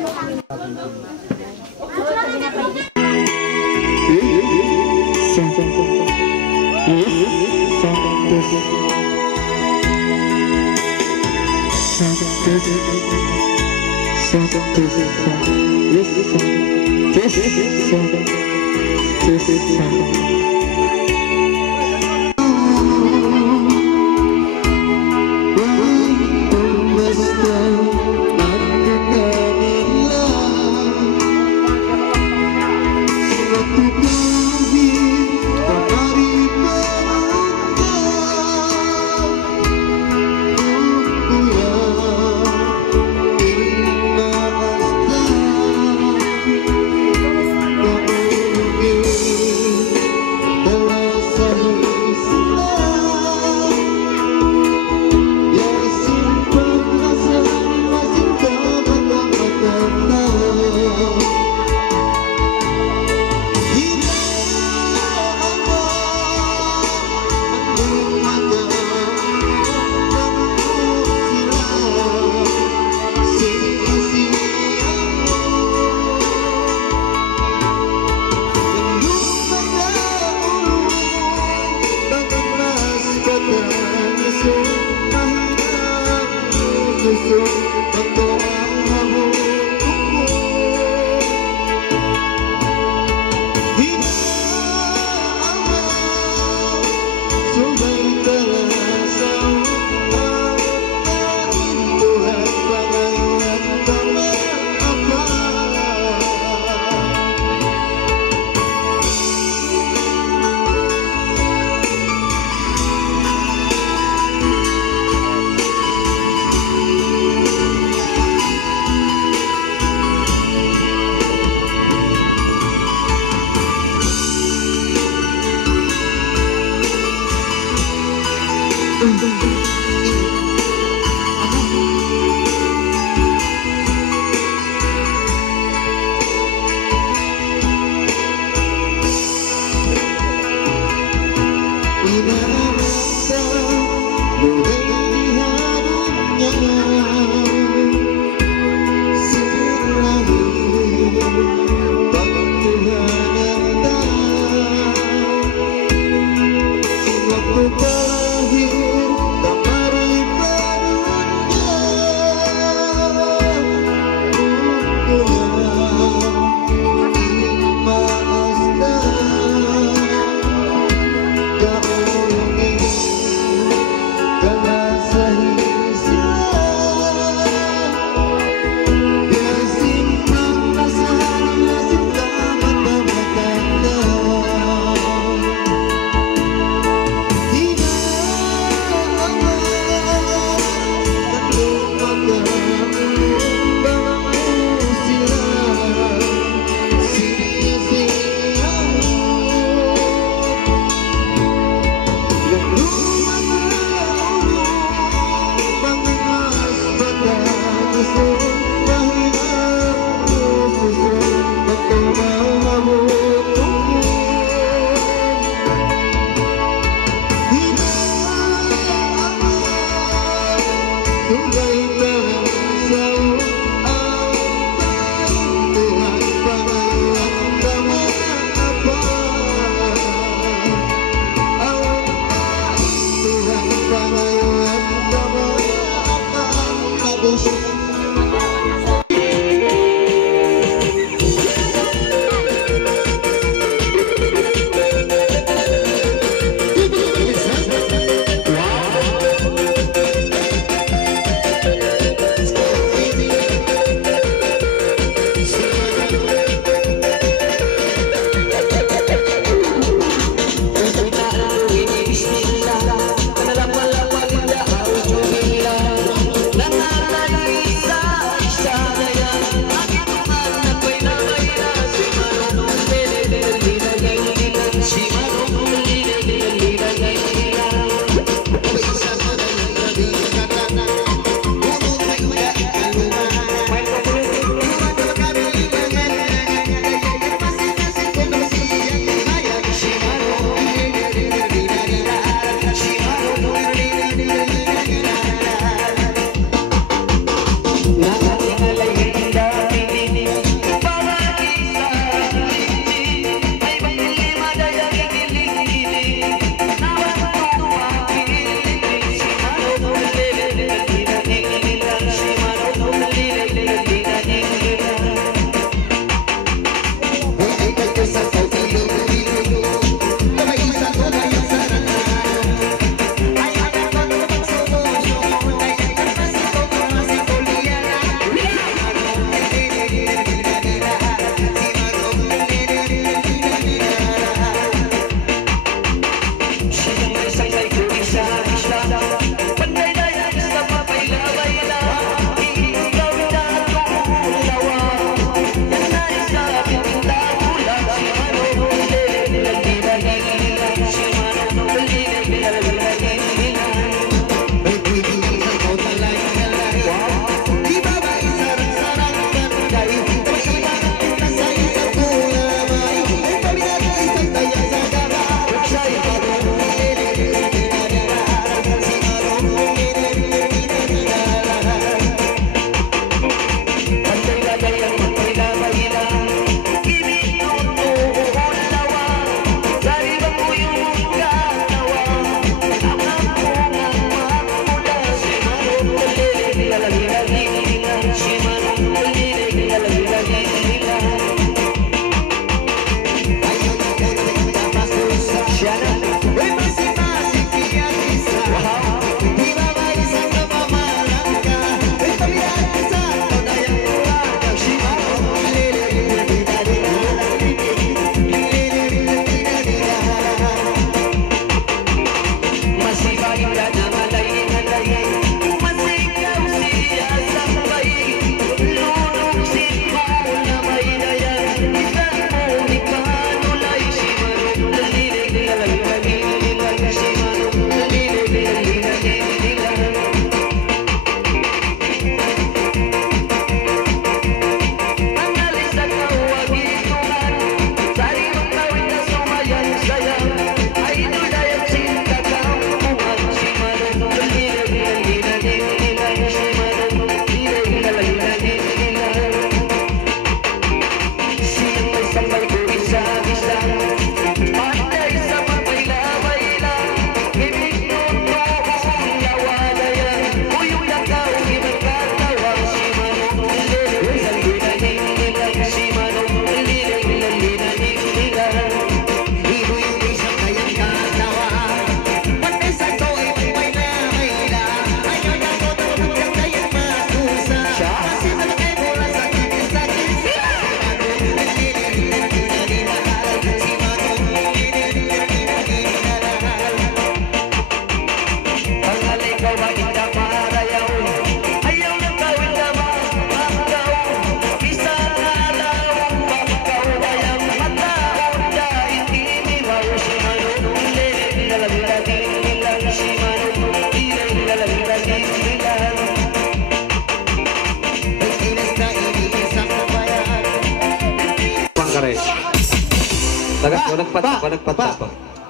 Nagpat.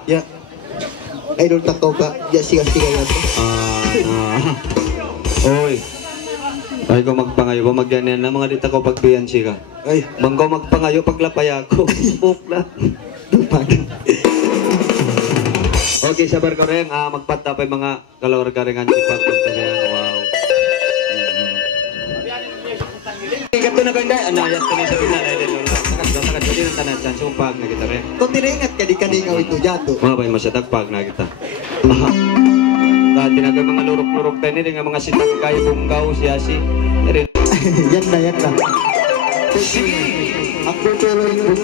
Ya. Idol tako ka. Ya siga-siga yan. Oy. Ay ko magpangayo ko magganyan na mga dita ko pagbiyan siga. Ay, Mangko magpangayo paglapay ako. Upla. Okay, sabar ko rin. Magpatapay mga kalawar-garingan si Pagpuntagan. Wow. Ikato na kayo dahil. Anayas ko na sa bilan. Takat ko din ang tanan dyan. Sumpag na kita rin. kung tinaingat ka di kanikaw ito jato. Mga bay masyadagpag na kita. Dati na kayo mga lurok-lurok tayo nila. Nga mga sitang kayo bungkaw siya si. Yan na. Sige. Ako pero yung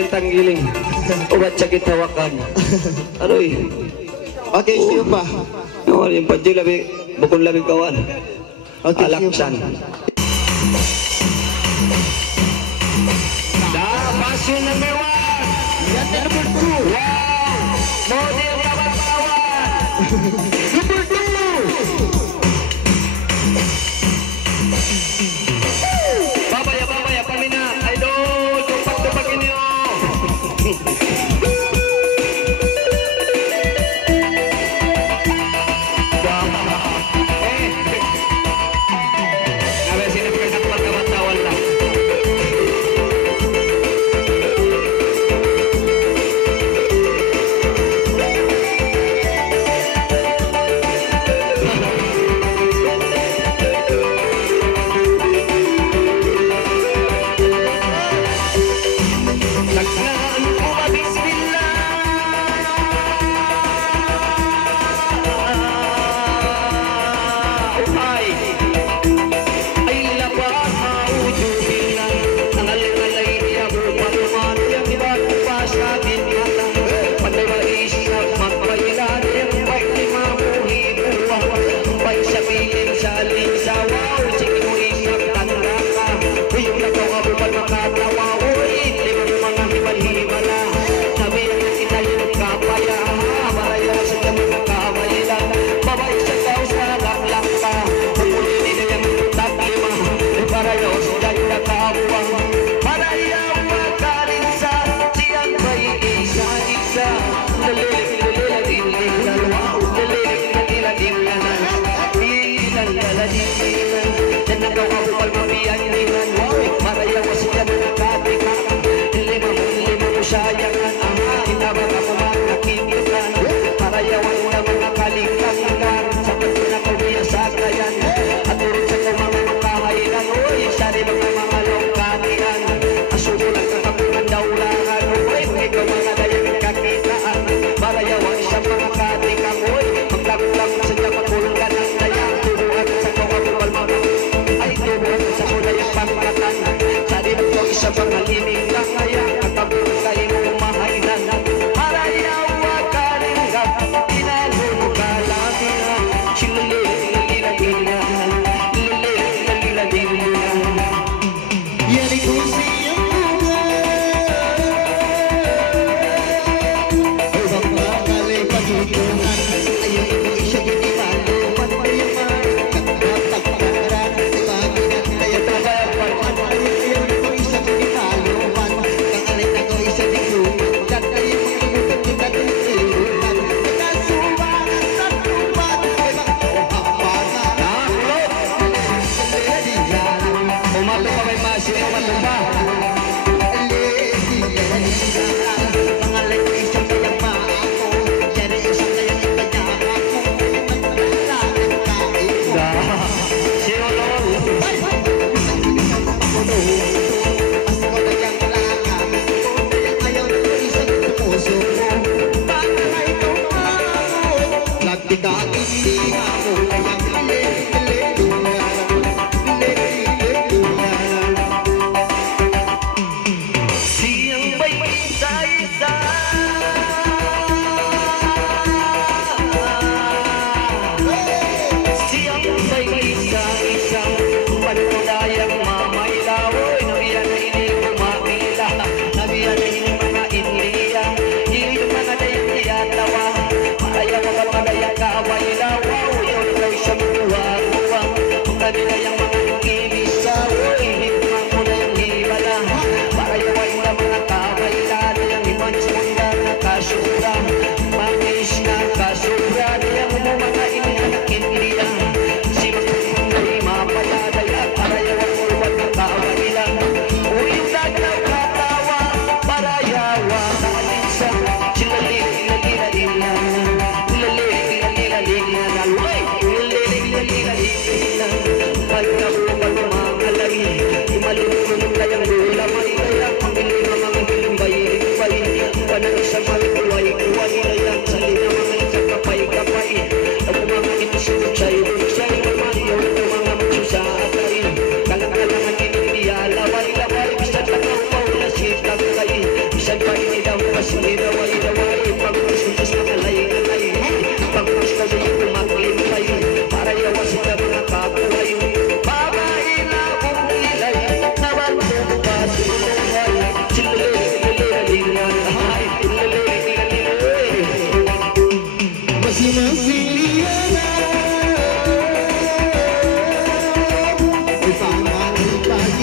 rintang giling. Ubat sakit hawakan. Aduh. Okay, siyo pa. Nawal yung padyo labi, bukod labi kawan. Okay, Alaksan. Passion number 1. Yan number 2. Wow. Model kawan-kawan. Number 2. Babaya, pamina. Idol, tupak-tupak inyo.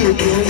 Lalu,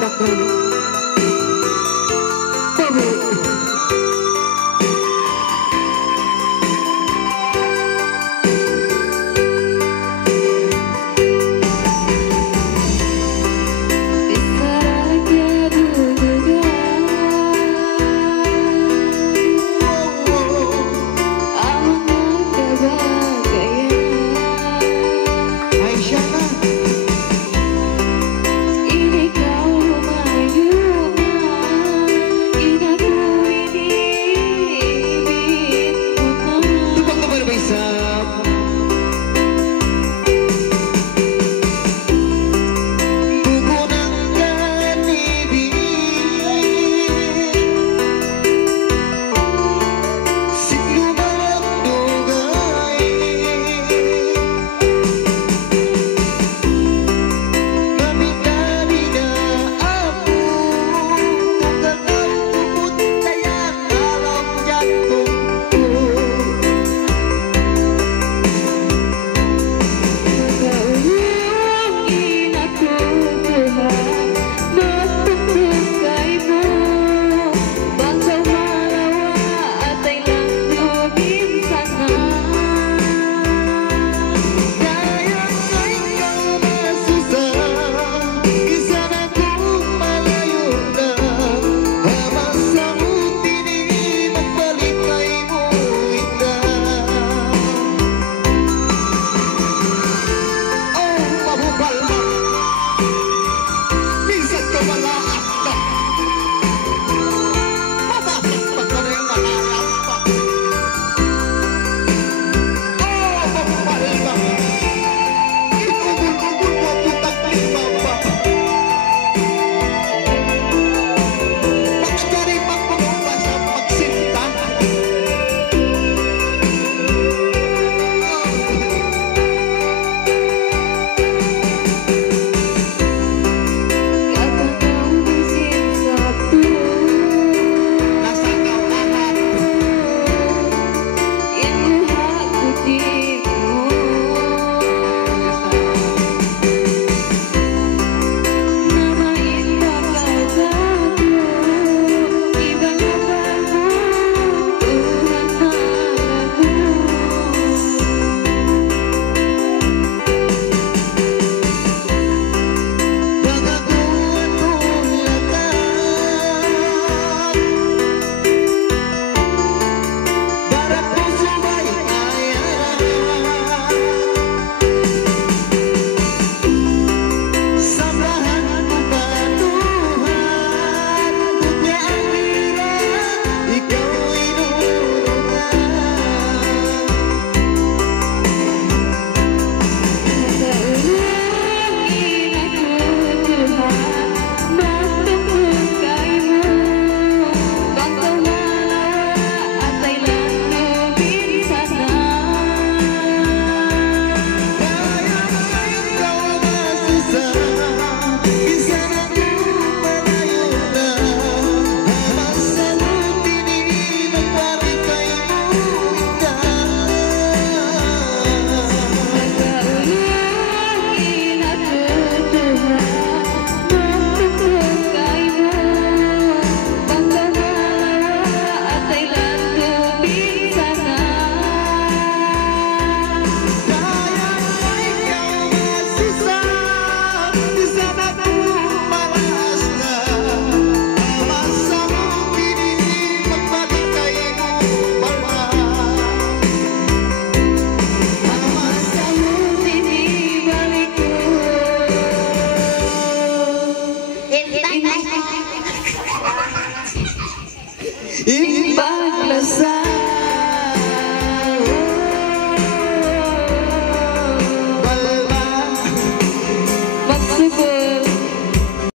Takal.